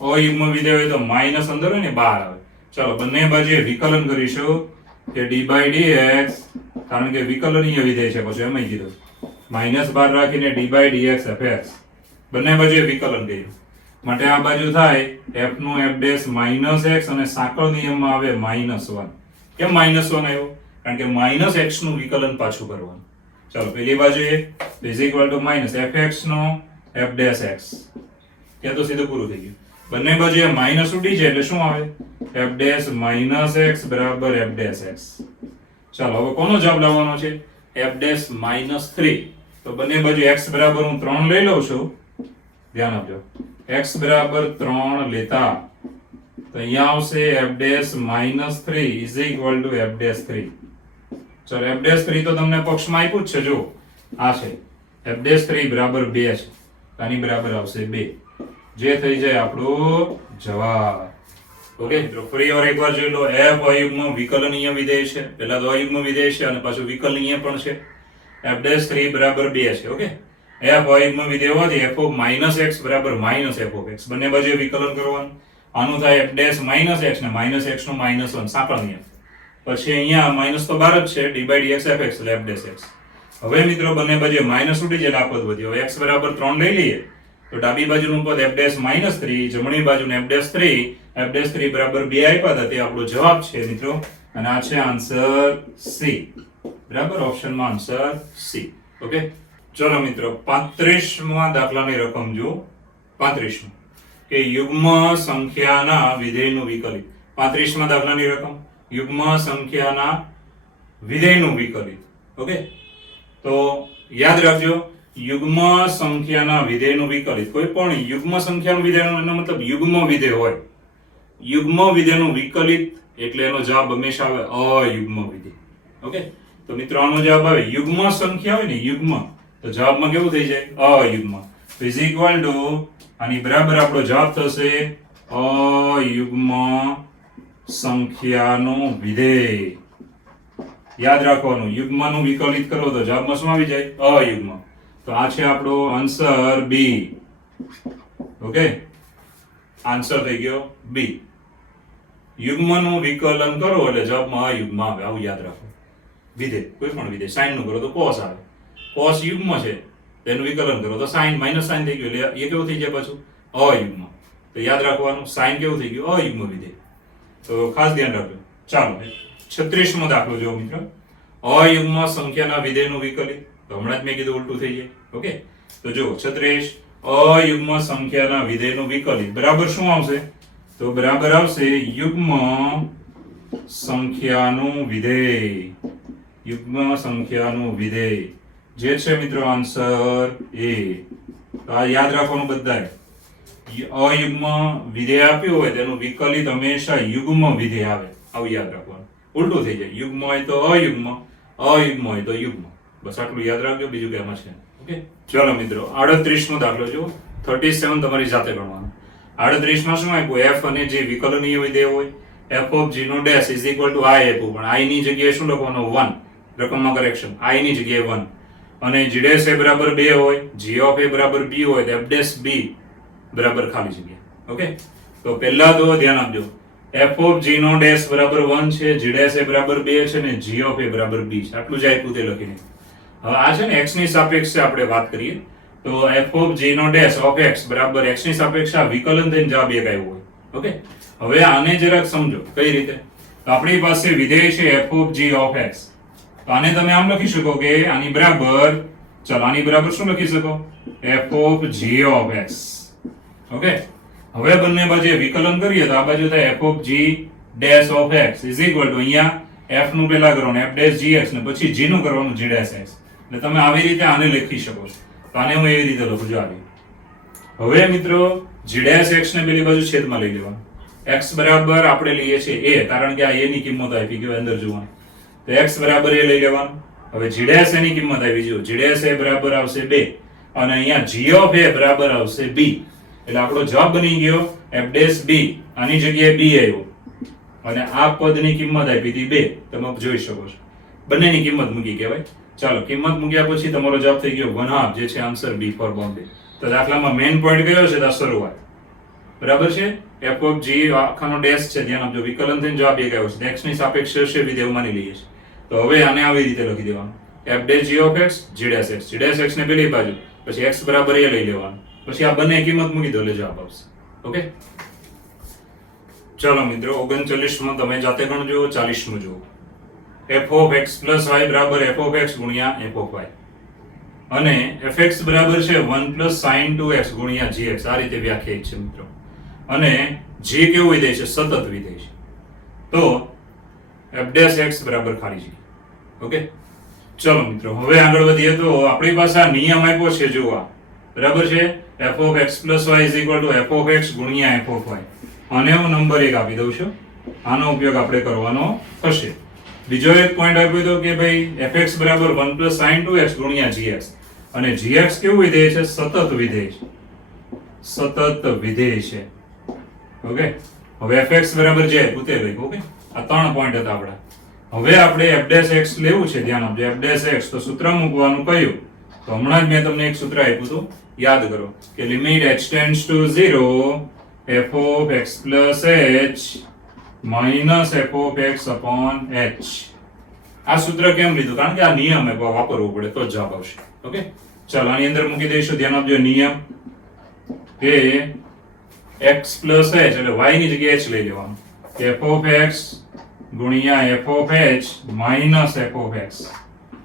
અયુગ્મ વિધેય હોય તો માઇનસ અંદર હોય ને બહાર આવે. ચાલો બંને બાજુએ વિકલન કરીશું કે d by dx, કારણ કે વિકલનીય વિધેય છે, પછી એમ કીધું માઇનસ બહાર રાખીને d by dx fx. બંને બાજુએ વિકલન કર્યું માટે આ બાજુ થાય f નું f' માઇનસ x અને સાંકળ નિયમમાં આવે -1. કેમ -1 આવ્યો? કારણ કે માઇનસ x નું વિકલન પાછું કરવાનું. ચાલો પેલી બાજુએ is equal to minus fx no f'(x). ત્યાં તો સીધું પૂરું થઈ ગયું. બંને બાજુએ માઇનસ ઉડી જાય એટલે શું આવે? f' - x બરાબર f'(x). ચાલો હવે કોનો જવાબ લાવવાનો છે? f'-3. તો બંને બાજુ x બરાબર હું 3 લઈ લઉં છું. ધ્યાન આપજો, x બરાબર 3 લેતા તો અહીંયા આવશે f'-3 is equal to f'(3). ચલો f'(3) તો તમને પક્ષમાં આપ્યું જ છે. જો આ છે f'(3) બરાબર 2 છે, આની બરાબર આવશે 2. જે થઈ જાય આપણો જવાબ. ઓકે મિત્રો, ફરી એકવાર જોઈ લો. f અયુગ્મ વિકલનીય વિધેય છે. પહેલા તો અયુગ્મ વિધેય છે અને પાછું વિકલનીય પણ છે. f'3 બરાબર 2 છે. ઓકે, f અયુગ્મ વિધેય હોવાથી f of -x બરાબર -f of x બંને બાજુએ વિકલન કરવાનું. આનું થાય f' -x ને -x નું -1 સાંકળ નિયમ. પછી અહીંયા માઈનસ તો બાર જ છે, d/dx fx એટલે f'(x). હવે મિત્રો બંને બાજુએ માઈનસ ઉડી જાય એટલે આ પદ વધ્યો. x બરાબર 3 લઈ લઈએ તો ડાબી બાજુનું પદ f'-3, જમણી બાજુનું f'3 બરાબર 2 આપ્યા હતા તે આપણો જવાબ છે મિત્રો. અને આ છે આન્સર સી. બરાબર, ઓપ્શનમાં આન્સર સી. ઓકે, ચલો મિત્રો 35મા દાખલાની રકમ જો. 35મો કે યુગ્મ સંખ્યાના વિધેયનું વિકલિત. 35મા દાખલાની રકમ યુગ્મ સંખ્યાના વિધેયનું વિકલિત. ઓકે, તો યાદ રાખજો, યુગ્મ સંખ્યાના વિધેયનું વિકલિત. કોઈ પણ યુગ્મ સંખ્યાનું વિધેયનો એનો મતલબ યુગ્મ વિધેય હોય. યુગ્મ વિધેયનું વિકલિત એટલે એનો જવાબ હંમેશા આવે અયુગ્મ વિધેય. ઓકે, તો મિત્રો આનો જવાબ આવે યુગ્મ સંખ્યા હોય ને યુગ્મ, તો જવાબમાં કેવું થઈ જાય અયુગ્મ. તો ઇઝ ઇક્વલ ટુ આની બરાબર આપણો જવાબ થશે અયુગ્મ સંખ્યાનું વિધેય. યાદ રાખવાનું, યુગ્મનું વિકલિત કરો તો જવાબમાં શું આવી જાય અયુગ્મ. તો આ છે આપણો આન્સર બી. ઓકે, આન્સર થઈ ગયો બી. યુગ્મનું વિકલન કરો એટલે જવાબમાં અયુગ્મ આવે. આવું યાદ રાખો. વિધેય કોઈ પણ વિધેય સાઈન નું કરો તો કોસ આવે. કોસ યુગ્મ છે તેનું વિકલન કરો તો સાઈન માઈનસ સાઈન થઈ ગયું એટલે એ કેવું થઈ જાય પાછું અયુગ્મ. તો યાદ રાખવાનું, સાઈન કેવું થઈ ગયું અયુગ્મ વિધેય. તો ખાસ ધ્યાન રાખજો. ચાલો 36મો દાખલો જોવો મિત્રો. અયુગ્મ સંખ્યાના વિધેયનું વિકલિત. તો હમણાં જ મેં કીધું ઉલટું થઈ જાય. ઓકે, તો જુઓ 36 અયુગ્મ સંખ્યાના વિધેયનું વિકલિત બરાબર શું આવશે? તો બરાબર આવશે યુગ્મ સંખ્યાનું વિધેય. યુગ્મ સંખ્યાનું વિધેય જે છે મિત્રો આન્સર એ. તો આ યાદ રાખવાનું બધાએ. અયુગ્મ વિધેય આપ્યું હોય તેનું વિકલિત હંમેશા યુગ્મ વિધેય આવે. આવું યાદ રાખવાનું. ઉલટું થઈ જાય, યુગ્મ હોય તો અયુગ્મ, અયુગ્મ હોય તો યુગ્મ. બસ આટલું યાદ રાખજો, બીજું કે એમાં છે. ઓકે, ચલો મિત્રો 38મો દાખલો જો. 37 તમારી જાતે ગણવાનું. 38માં શું આપ્યું? f અને જે વિકલનીય વિધેય હોય f of g નો dash is equal to i આપ્યું, પણ i ની જગ્યાએ શું લખવાનું 1. રકમમાં કરેક્શન, i ની જગ્યાએ 1. અને g ડેશ a બરાબર 2 હોય, g of a બરાબર b હોય તો f ડેશ b બરાબર ખાલી જગ્યા. ઓકે, તો પહેલા તો ધ્યાન આપજો, f of g નો ડેશ બરાબર 1 છે, g ડેશ a બરાબર 2 છે ને g of a બરાબર b છે. આટલું જ આપ્યું તે લખીને. હવે આ છે ને x ની સાપેક્ષે આપણે વાત કરીએ તો f of g નો ડેશ of x બરાબર x ની સાપેક્ષે આ વિકલન થઈને જવાબ એક આવ્યો હોય. ઓકે, હવે આને જરાક સમજો કઈ રીતે. તો આપણી પાસે વિધેય છે f of g of x. તો આને તમે આમ લખી શકો કે આની બરાબર, ચલો આની બરાબર શું લખી શકો? f of g of x. Okay, હવે બંને બાજુએ વિકલન કરીએ તો આ બાજુ થાય f of g dash of x is equal to અહીંયા f નું પહેલા કરવાનું f dash gx ને પછી g નું કરવાનું g dash x. એટલે તમે આવી રીતે આને લખી શકો છો. તો આને હું એવી રીતે લખું છું આવી. હવે મિત્રો g dash x ને પેલી બાજુ છેદમાં લઈ લેવાનું. x બરાબર આપણે લઈએ છીએ a, કારણ કે આ a ની કિંમત આપી ગયો અંદર જોવાનું. તો x બરાબર a લઈ લેવાનું. હવે g dash a ની કિંમત આવી જો, g dash a બરાબર આવશે 2 અને અહીંયા g of a બરાબર આવશે b. એટલે આપણો જવાબ બની ગયો f dash b. આની જગ્યાએ b આવ્યો અને આ પદની કિંમત આપી હતી 2. તમે જોઈ શકો છો, બંનેની કિંમત મૂકી કહેવાય. ચાલો, કિંમત મૂક્યા પછી તમારો જવાબ થઈ ગયો 1/2, જે છે આન્સર બી ફોર બાઉન્ડેડ. તો દાખલામાં મેઇન પોઈન્ટ કયો છે? તો શરૂઆત બરાબર છે. f of g આખાનો ડેશ છે, ધ્યાન આપજો. વિકલન થઈને જવાબ એક આવ્યો છે, x ની સાપેક્ષે છે વિધેય માની લઈએ છીએ. તો હવે આને આવી રીતે લખી દેવાનું, f dash g of x, g dash x. g dash x ને પેલી બાજુ, પછી x બરાબર a લઈ લેવાનું, પછી આ બંને કિંમત મૂકી દો એટલે જવાબ આવશે. ઓકે, ચલો મિત્રો 39માં તમે જાતે ગણજો. 40મું જુઓ. f of x plus y બરાબર f of x ગુણ્યા f of y અને fx બરાબર છે 1 plus sin 2x ગુણ્યા gx. આ રીતે વ્યાખ્યાયિત છે મિત્રો. અને g કેવું વિધેય છે? સતત વિધેય છે. તો f dash x બરાબર ખાલી જગ્યા. ઓકે, ચલો મિત્રો હવે આગળ વધીએ. તો આપણી પાસે આ નિયમ આપ્યો છે, જુઓ બરાબર છે. f of x plus y is equal to f of x ગુણ્યા f of y. અને હું નંબર 1 આપી દઉં છું. આનો ઉપયોગ આપણે કરવાનો થશે. બીજો એક પોઈન્ટ આપ્યો હતો કે ભાઈ fx બરાબર 1 plus sin 2x ગુણ્યા gx. અને gx કેવું વિધેય છે? સતત વિધેય છે. સતત વિધેય છે. ઓકે, હવે fx બરાબર જે પૂતે લઈ. ઓકે, આ 3 પોઈન્ટ હતા આપણા. હવે આપણે f' લેવું છે. ધ્યાન આપજો, f' તો સૂત્ર મૂકવાનું કયું? તો હમણાં જ મેં તમને એક સૂત્ર આપ્યું હતું, યાદ કરો કે limit h tends to 0 f of x plus h minus f of x upon h. આ સૂત્ર કેમ લીધું? કારણ કે આ નિયમ વાપરવો પડે તો જ જવાબ આવશે. ઓકે, ચાલો આની અંદર મૂકી દઈશું. ધ્યાન આપજો, નિયમ કે x plus h એટલે y ની જગ્યાએ h લઈ લેવાનું. f of x ગુણ્યા f of h minus f of x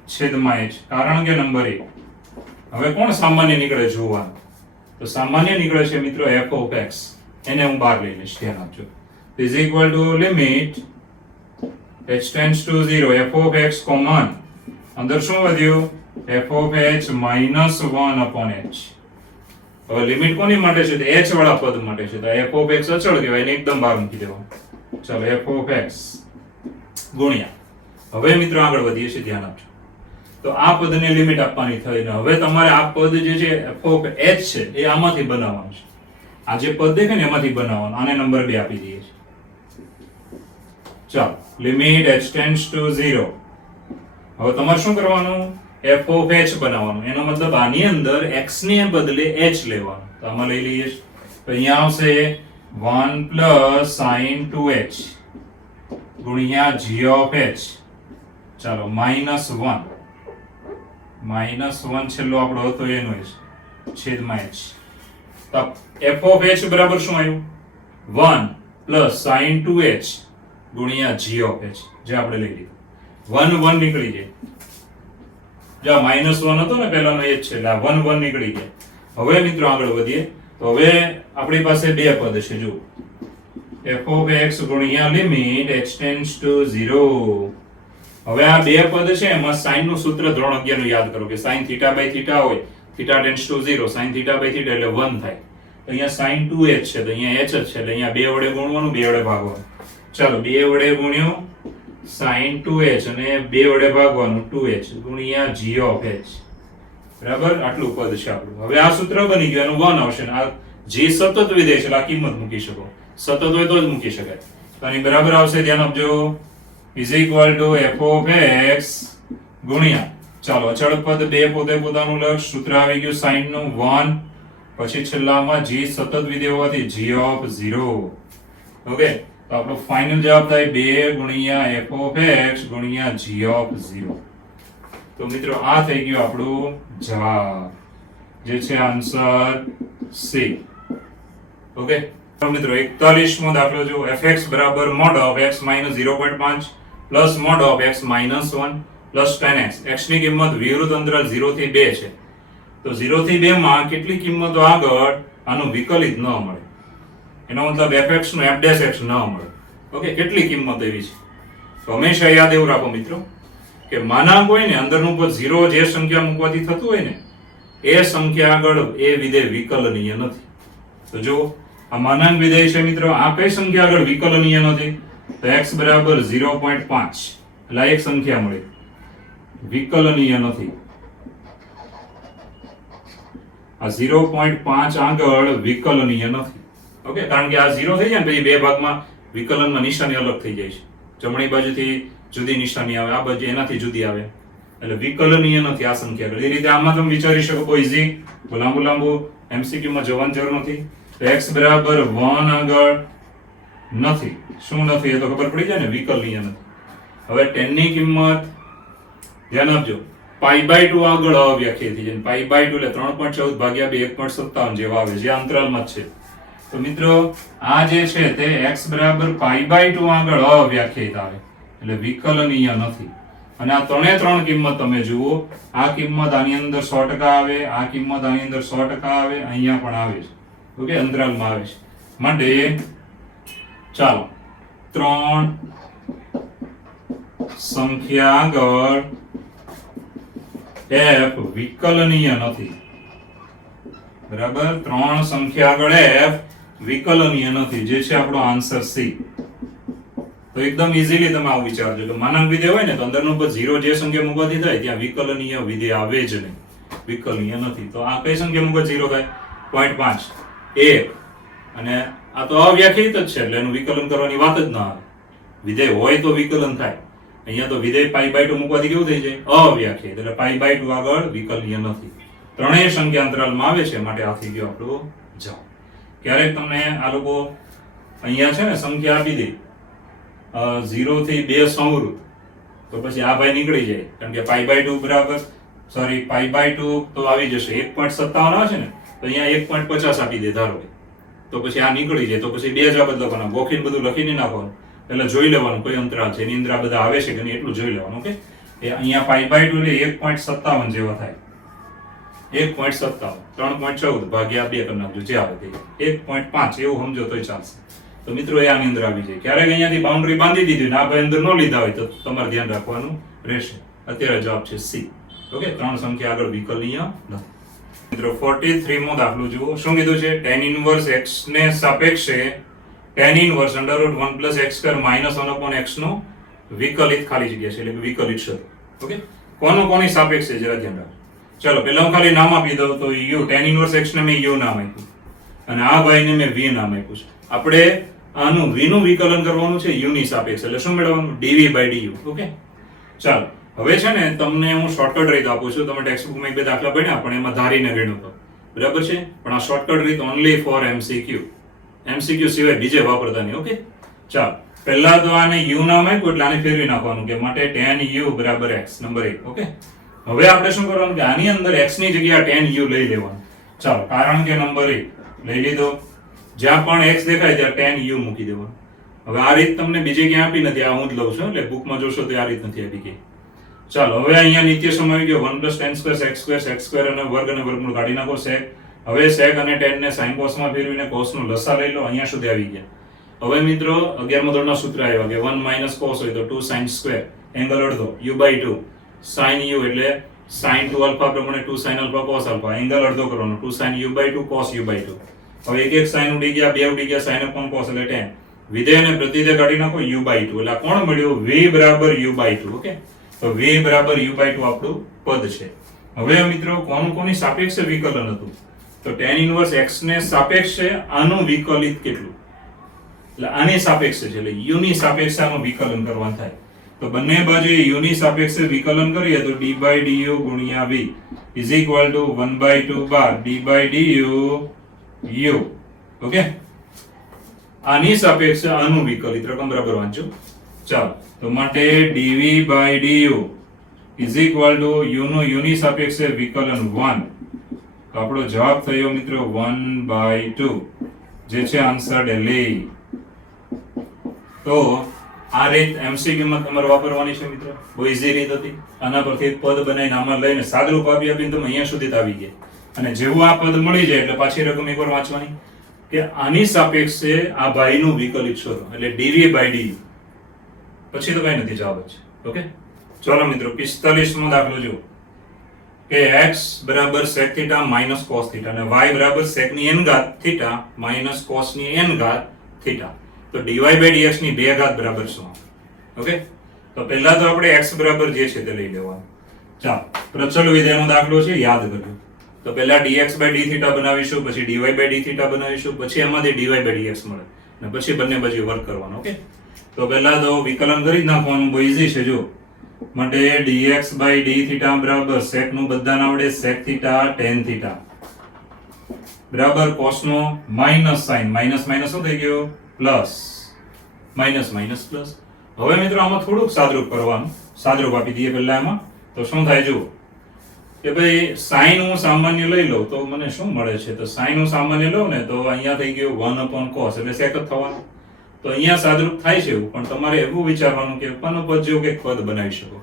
છેદમાં h. કારણ કે નંબર 1. હવે કોણ સામાન્ય નીકળે જોવાનું? તો સામાન્ય નીકળે છે મિત્રો f of x. એને હું બહાર લઈ લઈશ. ધ્યાન આપજો, is equal to limit h tends to 0 f of x common. અંદર શું વધ્યું? f of h minus 1 upon h. હવે લિમિટ કોની માટે છે? તો h વાળા પદ માટે છે. તો f of x અચળ કહેવાય, એને એકદમ બહાર મૂકી દેવાનું. ચાલો, f of x ગુણ્યા, હવે મિત્રો આગળ વધીએ છીએ. ધ્યાન આપજો, તો આ પદની લિમિટ આપવાની થઈ ને હવે તમારે આ પદ જે છે f of h છે એ આમાંથી બનાવવાનું છે. આ જે પદ દેખે ને એમાંથી બનાવવાનું. આને નંબર 2 આપી દઈએ છીએ. ચાલો, લિમિટ h ટેન્ડ્સ ટુ 0. હવે તમારે શું કરવાનું? f of h બનાવવાનું. એનો મતલબ આની અંદર x ને બદલે h લેવાનું. તો આમાં લઈ લઈએ. તો અહીંયા આવશે 1 plus sin 2h ગુણ્યા g of h. ચાલો, -1 છેલ્લો આપણો હતો એનો જ છેદમાં h. તો f of h બરાબર શું આવ્યું? 1 plus sin 2h ગુણ્યા g of h, જે આપણે લઈ લીધું. 1 નીકળી જાય. જો -1 હતો ને પહેલાનો h છે, એટલે 1 નીકળી ગયા. હવે મિત્રો આગળ વધીએ. તો હવે આપણી પાસે બે પદ છે. જો f of x ગુણ્યા લિમિટ h tends to 0. હવે આ બે પદ છે એમાં sin નું સૂત્ર 3 નું યાદ કરો કે sin θ/θ હોય, θ tends to 0, sin θ/θ એટલે 1 થાય. તો અહીંયા sin 2h છે, તો અહીંયા h જ છે, એટલે અહીંયા 2 વડે ગુણવાનું, 2 વડે ભાગવાનું. ચાલો, 2 વડે ગુણ્યો sin 2h અને 2 વડે ભાગવાનું 2h ગુણ્યા g of h. બરાબર, આટલું પદ છે આપણું. હવે આ સૂત્ર બની ગયું, એનું 1 આવશે. આ g સતત વિધેય છે, આ કિંમત મૂકી શકો. સતત હોય તો જ મૂકી શકાય. તો આની બરાબર આવશે. ધ્યાન આપજો, is equal to f of x ગુણ્યા, ચાલો અચળ પદ 2 પોતે પોતાનું લક્ષ. સૂત્ર આવી ગયું sin નું 1, પછી છેલ્લામાં g સતત વિધેય હોવાથી g of 0. ઓકે, તો આપણો ફાઇનલ જવાબ થાય 2 ગુણ્યા f of x ગુણ્યા g of 0. તો મિત્રો આ થઈ ગયું આપણું જવાબ, જે છે આન્સર C. ઓકે, તો મિત્રો 41મો દાખલો જો, fx બરાબર mod of x minus 0.5 plus mod of x minus 1 plus tan x. x ની કિંમત વિવૃત અંતરાલ 0 થી 2 છે. તો 0 થી 2 માં કેટલી કિંમતો આગળ આનું વિકલિત ન મળે, એનો મતલબ fx નું f'(x) ન મળે. ઓકે, કેટલી કિંમત એવી છે? તો હંમેશા યાદ એવું રાખો મિત્રો કે માનાંક હોય ને અંદરનું પદ 0 જે સંખ્યા મૂકવાથી થતું હોય ને એ સંખ્યા આગળ એ વિધેય વિકલનીય નથી. તો જો આ માનાંક વિધેય છે મિત્રો, આ કઈ સંખ્યા આગળ વિકલનીય નથી? તો x બરાબર 0.5 એટલે એક સંખ્યા મળી, વિકલનીય નથી. આ 0.5 આગળ વિકલનીય નથી. ઓકે, કારણ કે આ 0 થઈ જાય ને પછી બે ભાગમાં વિકલનમાં નિશાની અલગ થઈ જાય છે. જમણી બાજુથી જુદી નિશાની આવે, આ બાજુ એનાથી જુદી આવે, એટલે વિકલનીય નથી આ સંખ્યા આગળ. એ રીતે આમાં તમે વિચારી શકો કોઈ ઈઝી લાંબુ MCQ માં જવાની જરૂર નથી. તો x બરાબર 1 આગળ નથી. શું નથી એ તો ખબર પડી જાય ને, વિકલનીય નથી. હવે tan ની કિંમત ધ્યાન આપજો, π/2 આગળ અવ્યાખ્યાયિત થઈ જાય. π/2 એટલે 3.14 ભાગ્યા 2 1.57 જેવા આવે, જે અંતરાલમાં જ છે. તો મિત્રો આ જે છે તે x બરાબર π/2 આગળ અવ્યાખ્યાયિત આવે, એટલે વિકલનીય નથી. અને આ ત્રણ કિંમત તમે જુઓ, આ કિંમત આની અંદર 100% આવે, આ કિંમત આની અંદર 100% આવે, અહીંયા પણ આવે છે. ઓકે, અંતરાલમાં આવે છે. માટે ચાલો 3 સંખ્યા આગળ f વિકલનીય નથી. બરાબર, 3 સંખ્યા આગળ f વિકલનીય નથી, જે છે આપણો આન્સર C. તો એકદમ ઈઝીલી તમે આવું વિચારજો કે માનાંક વિધેય હોય ને તો અંદરનું પદ 0 જે સંખ્યા મૂકવાથી થાય ત્યાં વિકલનીય વિધેય આવે જ નહીં, વિકલનીય નથી. તો આ કઈ સંખ્યા મૂકવા 0 થાય? 0.5. 1 અને આ તો અવ્યાખ્યાયિત જ છે એટલે એનું વિકલન કરવાની વાત જ ના આવે. વિધેય હોય તો વિકલન થાય. અહીંયા તો વિધેય π/2 મૂકવાથી કેવું થઈ જાય? અવ્યાખ્યાયિત. એટલે π/2 આગળ વિકલનીય નથી. ત્રણેય સંખ્યાંતરાલમાં આવે છે માટે આ થઈ ગયો આપણો જવાબ. ક્યારેક તમને આ લોકો અહીંયા છે ને સંખ્યા આપી દે 0 થી 2 સંવૃત, તો પછી આ ભાઈ નીકળી જાય કારણ કે π/2 બરાબર π/2 તો આવી જશે 1.57 આવે છે ને, તો અહીંયા 1.50 આપી દે ધારો કે, તો પછી આ નીકળી જાય. તો પછી 2 જવાબ લખવાના, ગોખીને બધું લખીને નાખવાનું, એટલે જોઈ લેવાનું કોઈ અંતરાલ છે એની અંદર આ બધા આવે છે કે નહીં એટલું જોઈ લેવાનું. ઓકે, એ અહીંયા π/2 એટલે 1.57 જેવા થાય. 1.57 3.14 ભાગ્યા 2 કરી નાખજો જે આવે તે 1.5 એવું સમજો તોય ચાલશે. તો મિત્રો એ આની અંદર આવી જાય. ક્યારેક અહીંયાથી બાઉન્ડ્રી બાંધી દીધી ને આ ભાઈ અંદર ન લીધા હોય તો તમારે ધ્યાન રાખવાનું રહેશે. અત્યારે જવાબ છે સી. ઓકે, 3 સંખ્યા આગળ વિકલનીય નથી. મિત્રો 43 મો દાખલો જુઓ. શું કીધું છે? tan ઇન્વર્સ x ને સાપેક્ષે tan ઇન્વર્સ √1 + x² - 1/x નો વિકલિત ખાલી જગ્યા છે એટલે કે વિકલિત શબ્દ. ઓકે, કોની સાપેક્ષે જરા ધ્યાન રાખો. ચલો પહેલા હું ખાલી નામ આપી દઉં તો u, tan ઇન્વર્સ x ને મેં u નામ આપ્યું અને આ ભાઈને મેં v નામ આપ્યું છે. આપણે આનું v નું વિકલન કરવાનું છે u ની સાપેક્ષે, એટલે શું મેળવવાનું? dv/du. ઓકે, ચાલો હવે છે ને તમને હું શોર્ટકટ રીત આપું છું. તમે ટેક્સ્ટ બુકમાં 1-2 દાખલા ભણ્યા પણ એમાં ધારીને ગણ્યું તો બરાબર છે, પણ આ શોર્ટકટ રીત ઓનલી ફોર MCQ સિવાય બીજે વાપરતા નહીં. ઓકે, ચાલો પહેલા તો આને u નામ આપ્યું એટલે આને ફેરવી નાખવાનું કે માટે tan u = x number 1. Okay, હવે આપણે શું કરવાનું કે આની અંદર x ની જગ્યાએ tan u લઈ લેવાનું. ચાલો, કારણ કે નંબર 1 લઈ લીધો, જ્યાં પણ x દેખાય ત્યાં tan u મૂકી દેવાનું. હવે આ રીત તમને બીજે ક્યાં આપી નથી, આ હું જ લઉં છું એટલે બુકમાં જોશો તો આ રીત નથી આપી ગઈ. ચાલો હવે અહીંયા નિત્ય સમ આવી ગયો 1 + tan² sec² અને વર્ગ અને વર્ગમૂળ કાઢી નાખો sec. હવે sec અને tan ને sin cos માં ફેરવીને cos નો લસા લઈ લો. અહીંયા સુધી આવી ગયા. હવે મિત્રો 11મા ધોરણના સૂત્ર આવ્યા કે 1 - cos હોય તો 2 sin² એંગલ અડધો u/2 sin u એટલે sin 2 alpha પ્રમાણે 2 sin alpha cos alpha angle અડધો કરવાનો 2 sin u/2 cos u/2. હવે એક sin ઉડી ગયા, બે ઉડી ગયા, sin upon cos એટલે tan. વિધેય અને પ્રતિધેય કાઢી નાખો u/2 એટલે કોણ મળ્યું? v = u/2. ઓકે, તો v = u/2 આપણું પદ છે. હવે મિત્રો કોની સાપેક્ષે વિકલન હતું? તો tan ઇન્વર્સ x ને સાપેક્ષે આનું વિકલિત કેટલું? એટલે આની સાપેક્ષે છે એટલે u ની સાપેક્ષે આનું વિકલન કરવાનું થાય. તો બંને બાજુએ u ની સાપેક્ષે વિકલન કરીએ તો d/du * v = 1/2 બાર d/du u. ઓકે, આની સાપેક્ષે આનું વિકલિત રકમ બરાબર વાંચો. ચાલો, તો માટે dv/du = u ની સાપેક્ષે વિકલન 1. તો આપણો જવાબ થયો મિત્રો 1/2 જે છે આન્સર ડેલી. તો આ રીત MCQ માં તમારે વાપરવાની છે મિત્રો. બહુ ઈઝી રીત હતી. આના પરથી પદ બનાવીને આમાં લઈને સાદરૂપ આપીને તમે અહીંયા સુધી આવી ગયા. અને જેવું આ પદ મળી જાય એટલે પાછી રકમ એકવાર વાંચવાની કે આની સાપેક્ષે આ ભાઈનું વિકલિત શોધો એટલે dv/du. પછી તો કઈ નથી, જવાબ જ. ઓકે, ચલો મિત્રો 45મો દાખલો જુઓ કે x = sec θ - cos θ અને y = sec ની n ઘાત θ - cos ની n ઘાત θ. તો dy/dx ની 2 ઘાત બરાબર શું? ઓકે, તો પહેલા તો આપણે x બરાબર જે છે તે લઈ લેવાનું. ચાલો પ્રચલ વિધેયનો દાખલો છે, યાદ કરજો. તો પહેલા dx/dθ બનાવીશું, પછી dy/dθ બનાવીશું, પછી એમાંથી dy/dx મળે અને પછી બંને બાજુ વર્ક કરવાનો. ઓકે, તો પહેલા તો વિકલન કરી નાખવાનું, બહુ ઈઝી છે. જો માટે dx/dθ બરાબર sec નું બધાને આવડે sec θ tan θ બરાબર cos નો માઈનસ sin માઈનસ શું થઈ ગયો? Plus minus plus. હવે મિત્રો આમાં થોડુંક સાદરૂપ કરવાનું. સાદરૂપ આપી દઈએ પહેલા એમાં. તો શું થાય જુઓ કે ભાઈ sin હું સામાન્ય લઈ લઉં તો મને શું મળે છે? તો sin હું સામાન્ય લઉં ને તો અહીંયા થઈ ગયું 1/cos એટલે sec જ થવાનું. તો અહીંયા સાદરૂપ થાય છે એવું, પણ તમારે એવું વિચારવાનું કે ઉપરનું પદ જેવું કે પદ બનાવી શકો.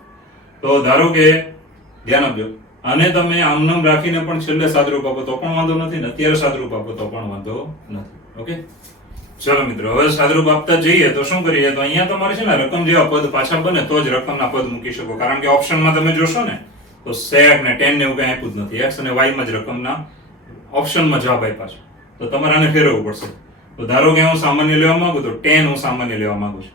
તો ધારો કે ધ્યાન આપજો, આને તમે આમનામ રાખીને પણ છેલ્લે સાદરૂપ આપો તો પણ વાંધો નથી ને અત્યારે સાદરૂપ આપો તો પણ વાંધો નથી. ઓકે, ચલો મિત્રો હવે સાદરૂપ આપતા જઈએ તો શું કરીએ? તો અહીંયા તમારે છે ને રકમ જેવા પદ પાછા બને તો જ રકમના પદ મૂકી શકો. કારણ કે ઓપ્શનમાં તમે જોશો ને તો sec ને tan ને એવું કઈ આપ્યું જ નથી. x અને y માં જ રકમના ઓપ્શનમાં જવાબ આપ્યા છે. તો તમારે આને ફેરવવું પડશે. તો ધારો કે હું સામાન્ય લેવા માંગુ તો tan હું સામાન્ય લેવા માંગુ છું.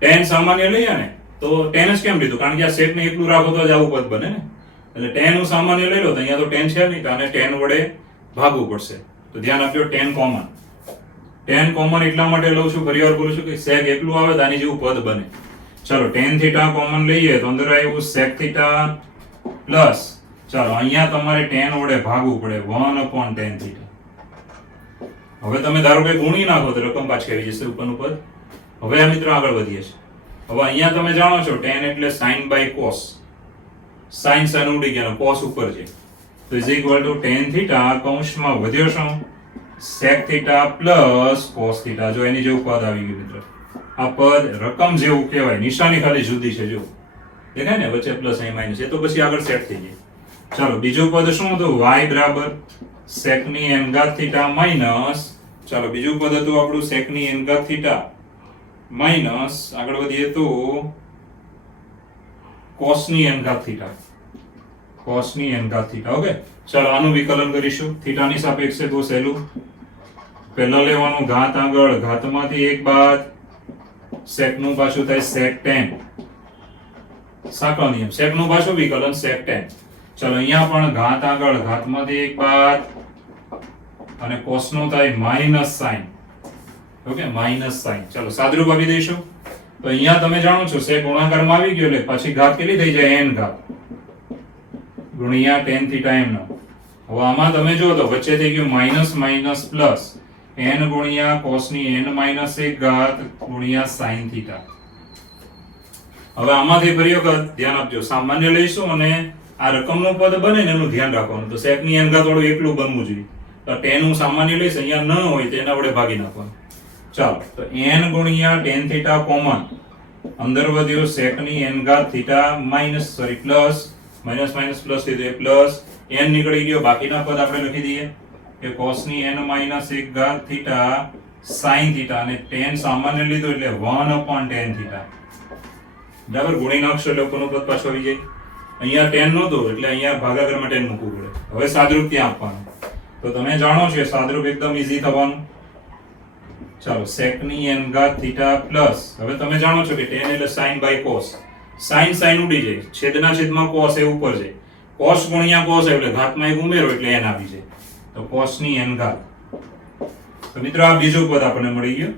tan સામાન્ય લઈએ ને તો tan જ કેમ લીધું? કારણ કે આ sec ને એકલું રાખો તો જ આવું પદ બને ને. એટલે tan હું સામાન્ય લઈ લો તો અહીંયા તો tan છે નહીં તો આને tan વડે ભાગવું પડશે. તો તો ધ્યાન આપજો tan કોમન. tan કોમન એટલા માટે લઉં છું, ફરી વાર બોલું છું કે sec એકલું આવે તો આની જેવું પદ બને. ચાલો tan થીટા કોમન લઈએ તો અંદર આવ્યું sec થીટા પ્લસ, ચાલો અહીંયા તમારે tan વડે ભાગવું પડે 1/tan થીટા. હવે તમે ધારો કે ગુણી નાખો તો રકમ પાછી આવી જશે ઉપરનું પદ. હવે આ મિત્રો આગળ વધીએ છીએ. હવે અહીંયા તમે જાણો છો tan એટલે sin by cos. sin sin ઉડી ગયા, cos ઉપર છે, તો is equal two tan theta કૌંસમાં વધ્યો શું sec theta plus cos theta. જો એની જેવું પદ આવી ગયું મિત્રો. આ પદ રકમ જેવું કહેવાય, નિશાની ખાલી જુદી છે. જો દેખાય ને વચ્ચે પ્લસ અહીં માઇનસ, એ તો પછી આગળ સેટ થઈ જાય. ચાલો બીજું પદ શું હતું, y બરાબર sec ની n ઘાત થીટા માઇનસ, ચાલો બીજું પદ હતું આપણું sec ની n ઘાત થીટા માઇનસ, આગળ વધીએ તો cos ની n ઘાત થીટા, cos ની n ઘાત થીટા. ઓકે, ચાલો આનું વિકલન કરીશું. થીટાની સાપેક્ષે બહુ સહેલું, પહેલા લેવાનું ઘાત આગળ, ઘાતમાંથી એક બાદ, sec નું પાછું થાય sec tan. સાંકળો નિયમ, sec નું પાછું વિકલન sec tan. ચાલો અહીંયા પણ ઘાત આગળ, ઘાતમાંથી એક બાદ, અને cos નું થાય minus sin. Okay, minus sin. ચાલો સાદરૂપ આપી દઈશું. તો અહીંયા તમે જાણો છો sec ગુણાકારમાં આવી ગયો એટલે પછી ઘાત કેટલી થઈ જાય, n ઘાત ગુણ્યા tan થીટા m નો. હવે આમાં તમે જો તો વચ્ચે થઈ ગયું માઇનસ માઇનસ પ્લસ, n ગુણ્યા cos ની n માઇનસ 1 ઘાત ગુણ્યા sin થીટા. હવે આમાંથી ફરી વખત ધ્યાન આપજો, સામાન્ય લઈશું અને આ રકમનું પદ બને ને એનું ધ્યાન રાખવાનું. તો sec ની n ઘાત વાળું એકલું બનવું જોઈએ. તો tan હું સામાન્ય લઈશ, અહીંયા ન હોય તો એના વડે ભાગી નાખવાનું. ચાલો તો n ગુણ્યા tan થીટા કોમન, અંદર વધ્યો sec ની n ઘાત theta minus sorry plus, minus minus plus લીધું, પ્લસ n નીકળી ગયો, બાકીના પદ આપણે લખી દઈએ કે cos ની n માઇનસ 1 ઘાત થીટા sin થીટા, અને tan સામાન્ય લીધું એટલે 1/tan થીટા. બરાબર, ગુણી નાખશો એટલે ઉપરનું પદ પાછું આવી જાય. અહીંયા tan નહોતું એટલે અહીંયા ભાગાકારમાં tan મૂકવું પડે. હવે સાદરૂપ ત્યાં આપવાનું. તો તમે જાણો છો સાદરૂપ એકદમ ઈઝી થવાનું. ચાલો sec ની n ઘાત થીટા પ્લસ, હવે તમે જાણો છો કે tan એટલે sin by cos. sin sin ઉડી જાય, છેદના છેદમાં cos એ ઉપર જાય, cos ગુણ્યા cos એટલે ઘાતમાં એક ઉમેરો એટલે n આવી જાય. તો cos ની n ઘાત. તો મિત્રો આ બીજું પદ આપણને મળી ગયું.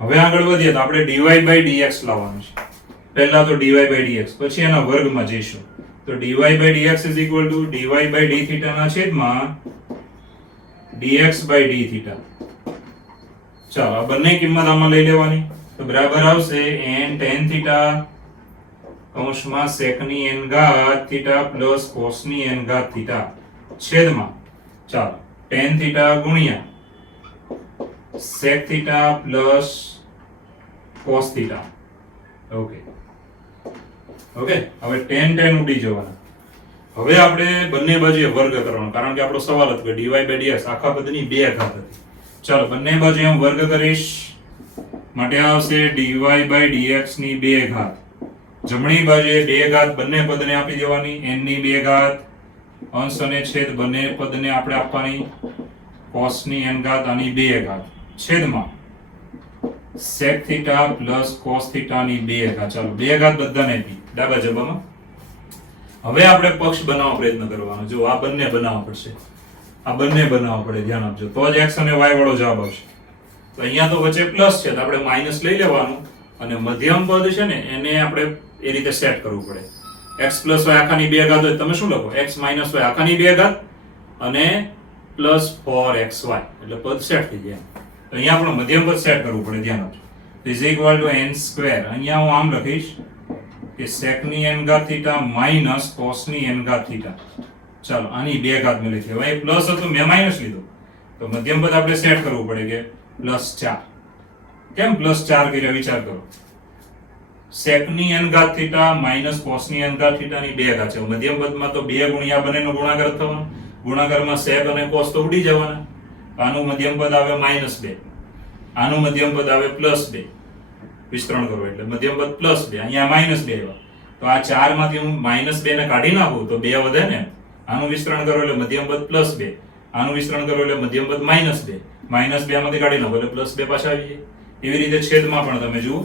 હવે આગળ વધીએ તો આપણે dy by dx લાવવાનું છે. પહેલા તો dy by dx, પછી એના વર્ગમાં જઈશું. તો dy by dx is equal to dy by d theta ના છેદમાં dx by d થીટા. ચાલો આ બંને કિંમત આમાં લઈ લેવાની. તો બરાબર આવશે n tan થીટા કૌંસમાં sec ની n ઘાત થીટા પ્લસ cos ની n ઘાત થીટા છેદમાં, ચાલો tan થીટા ગુણ્યા sec theta plus cos theta. Okay okay, હવે tan tan ઉડી જવાના. હવે આપણે બંને બાજુએ વર્ગ કરવાનો, કારણ કે આપણો સવાલ હતો કે dy by dx આખા પદની બે ઘાત હતી. ચાલો બંને બાજુએ હું વર્ગ કરીશ, માટે આવશે dy by dx ની બે ઘાત. જમણી બાજુએ બે ઘાત બંને પદને આપી દેવાની, n ની બે ઘાત, અંશ અને છેદ બંને પદને આપણે આપવાની, cos ની n ઘાત આની બે ઘાત છેદમાં sec theta plus cos theta ની બે ઘાત. ચાલો બે ઘાત બધાને આપી ડાબા જબામાં. હવે આપણે પક્ષ બનાવવાનો પ્રયત્ન કરવાનો. જો આ બંને બનાવવા પડશે, આ બંને બનાવવા પડે, ધ્યાન આપજો, તો જ x અને y વાળો જવાબ આવશે. તો અહીંયા તો વચ્ચે પ્લસ છે તો આપણે માઈનસ લઈ લેવાનું, અને મધ્યમ પદ છે ને એને આપણે એ રીતે સેટ કરવું પડે. x પ્લસ y આખાની બે ઘાત હોય તમે શું લખો, x માઇનસ y આખાની બે ઘાત અને પ્લસ 4xy, એટલે પદ સેટ થઈ જાય. તો અહીંયા આપણે મધ્યમ પદ સેટ કરવું પડે, ધ્યાન આપજો. તો is equal two n square, અહીંયા હું આમ લખીશ કે sec ની n ઘાત થીટા માઇનસ cos ની n ઘાત થીટા. ચાલો આની બે ઘાત મેં લખી. હવે પ્લસ હતું મેં માઇનસ લીધો, તો મધ્યમ પદ આપણે સેટ કરવું પડે કે +4. કેમ +4 કર્યા વિચાર કરો. sec ની n ઘાત થીટા માઇનસ cos ની n ઘાત થીટા ની બે ઘાત છે. મધ્યમ પદમાં તો બે ગુણ્યા બંનેનો ગુણાકાર થવાનો, ગુણાકારમાં sec અને cos તો ઉડી જવાના. આનું મધ્યમ પદ આવે -2, આનું મધ્યમ પદ આવે +2. વિસ્તરણ કરો એટલે મધ્યમ પદ +2, અહીંયા -2 આવ્યા. તો આ 4 માંથી હું -2 ને કાઢી નાખું તો 2 વધે ને. આનું વિસ્તરણ કરો એટલે મધ્યમ પદ +2, આનું વિસ્તરણ કરો એટલે મધ્યમ પદ -2, -2 માંથી કાઢી નાખો એટલે +2 પાછા આવી જાય. એવી રીતે છેદમાં પણ તમે જુઓ,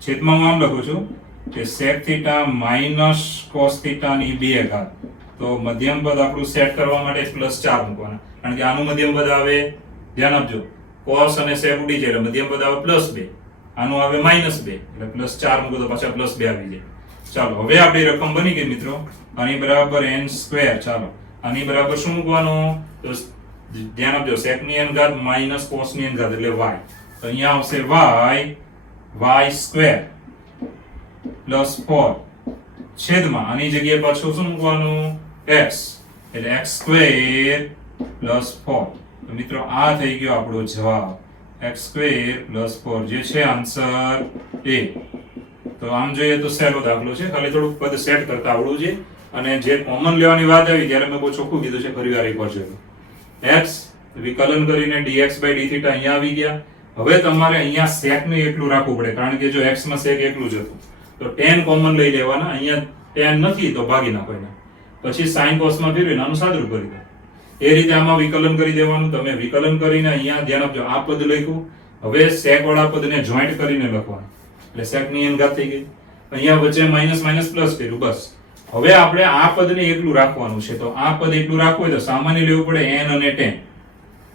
છેદમાં હું આમ લખું છું કે sec theta minus cos theta ની બે ઘાત. તો મધ્યમ પદ આપણું સેટ કરવા માટે +4 મૂકવાના. કારણ કે આનું મધ્યમ પદ આવે, ધ્યાન આપજો, cos અને sec ઉડી જાય એટલે મધ્યમ પદ આવે +2, આનું આવે -2 એટલે +4 મૂકો તો પાછા +2 આવી જાય. ચાલો હવે આપણી રકમ બની ગઈ મિત્રો, આની બરાબર n². ચાલો આની બરાબર શું મૂકવાનું? તો ધ્યાન આપજો, sec ની n ઘાત - cos ની n ઘાત એટલે y. તો અહીંયા આવશે y² +4 છેદમાં આની જગ્યાએ પાછું શું મૂકવાનું? x એટલે x² + 4. તો મિત્રો આ થઈ ગયો આપણો જવાબ, x² + 4 જે છે આન્સર A. તો આમ જોઈએ તો સહેલો દાખલો છે, ખાલી થોડુંક પદ સેટ કરતા આવડવું છે. અને જે કોમન લેવાની વાત આવી ત્યારે મેં બહુ ચોખ્ખું કીધું છે, ફરી વાર એકવાર જોયું. x વિકલન કરીને dx/dθ અહીંયા આવી ગયા. હવે તમારે અહીંયા sec ને એકલું રાખવું પડે, કારણ કે જો x માં sec એકલું જ હતું તો tan કોમન લઈ લેવાના. અહીંયા tan નથી તો ભાગી નાખો એને, પછી sin cos માં ફેરવીને આનું સાદુરૂપ કરી દો. એ રીતે આમાં વિકલન કરી દેવાનું. તમે વિકલન કરીને અહીંયા ધ્યાન આપજો, આ પદ લખ્યું. હવે sec વાળા પદને જોઈન્ટ કરીને લખવાનું એટલે sec ની n ઘાત થઈ ગઈ. અહીંયા વચ્ચે માઈનસ માઈનસ પ્લસ કર્યું, બસ. હવે આપણે આ પદને એકલું રાખવાનું છે. તો આ પદ એકલું રાખવું હોય તો સામાન્ય લેવું પડે n અને tan.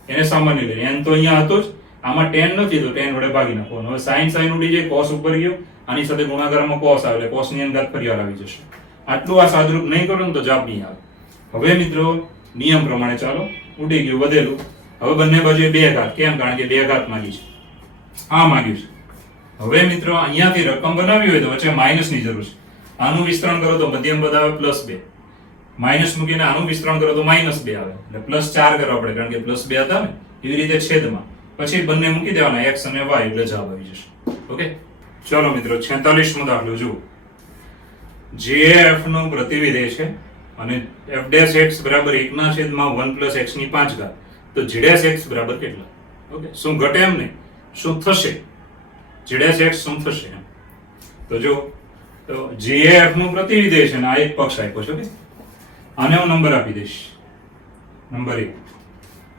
એને સામાન્ય લે, n તો અહીંયા હતો જ, આમાં tan નથી તો tan વડે ભાગી નાખવાનું. હવે sin ઉડી જાય, cos ઉપર ગયો, આની સાથે ગુણાકારમાં cos આવે એટલે cos ની n ઘાત ફરી વાર આવી જશે. આટલું આ સાદુરૂપ નહીં કરો ને તો જવાબ નહીં આવે. હવે મિત્રો નિયમ પ્રમાણે ચાલો, ઉડી ગયું વધેલું. હવે બંને બાજુએ 2 ઘાત, કેમ? કારણ કે 2 ઘાત માંગી છે, આ માંગ્યું છે. હવે મિત્રો અહીંયાથી રકમ બનાવી હોય તો વચ્ચે માઈનસ ની જરૂર છે. આનું વિસ્તરણ કરો તો મધ્યમ પદ આવે +2, માઈનસ મૂકીને આનું વિસ્તરણ કરો તો -2 આવે એટલે +4 કરવા પડે, કારણ કે +2 હતા ને. એવી રીતે છેદમાં પછી બંને મૂકી દેવાના x અને y એટલે જવાબ આવી જશે. ઓકે, ચલો મિત્રો 46મો દાખલો જુઓ. f નું પ્રતિવિધેય છે અને f'(x) = 1/1 + x ની 5 ઘાત. તો g'(x) બરાબર કેટલા? ઓકે, શું ઘટે એમ નહીં, શું થશે? g'(x) શું થશે એમ. તો જો, તો f નું પ્રતિવિધેય છે ને આ એક પક્ષ આપ્યો છે. ઓકે, આને હું નંબર આપી દઈશ, નંબર 1.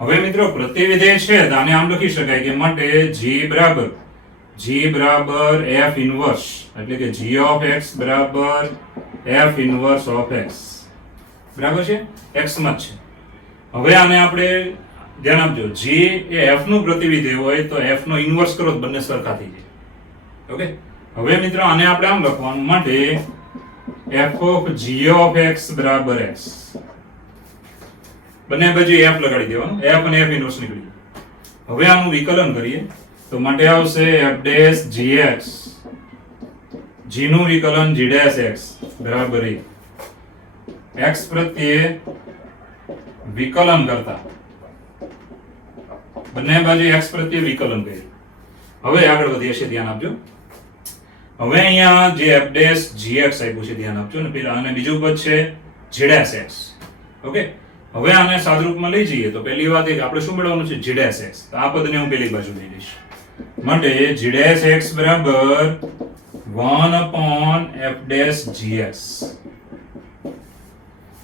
હવે મિત્રો પ્રતિવિધેય છે તો આને આમ લખી શકાય કે માટે g બરાબર f ઇન્વર્સ, એટલે કે g(x) બરાબર f ઇન્વર્સ ઓફ x. બરાબર છે, x માં છે. હવે આને આપણે ધ્યાન આપજો, g એ f નું પ્રતિવિધેય હોય તો f નો ઇન્વર્સ કરો તો બંને સરખા થઈ જાય. ઓકે, હવે મિત્રો આને આપણે આમ લખવાનું માટે f of g of x બરાબર x. બંને બાજુ f લગાડી દેવાનું, f અને f ઇન્વર્સ નીકળી જાય. હવે આનું વિકલન કરીએ તો માટે આવશે f'(gx) g નું વિકલન g'(x) બરાબર 1. x પ્રત્યે વિકલન કરતા બંને બાજુ x પ્રત્યે વિકલન કરીએ. હવે આગળ વધીએ છીએ, ધ્યાન આપજો. હવે અહીંયા જે f'(gx) આપ્યું છે ધ્યાન આપજો ને, પેલા અને બીજું પદ છે g'(x). ઓકે, હવે આને સાદુરૂપમાં લઈ જઈએ તો પહેલી વાત એ કે આપણે શું મેળવવાનું છે? g'(x). તો આ પદને હું પેલી બાજુ લઈ લઈશ. માટે g'(x) બરાબર 1/f'(gx).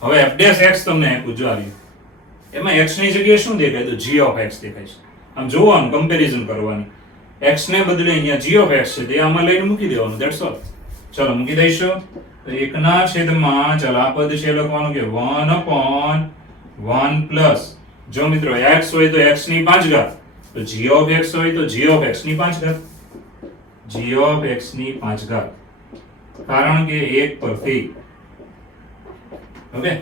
હવે f'(x) તમને આપ્યું જો આવ્યું, એમાં x ની જગ્યાએ શું દેખાય? તો g of x દેખાય છે. આમ જોવાનું, કમ્પેરિઝન કરવાની. x ને બદલે અહીંયા g of x છે તે આમાં લઈને મૂકી દેવાનું, ધેટ્સ ઓલ. ચલો મૂકી દઈશું. તો 1/, ચાલો આ પદ છે લખવાનું કે 1/1 પ્લસ, જો મિત્રો x હોય તો x ની 5 ઘાત, તો g of x હોય તો g of x ની 5 ઘાત, g of x ની 5 ઘાત, કારણ કે 1 પરથી. ઓકે,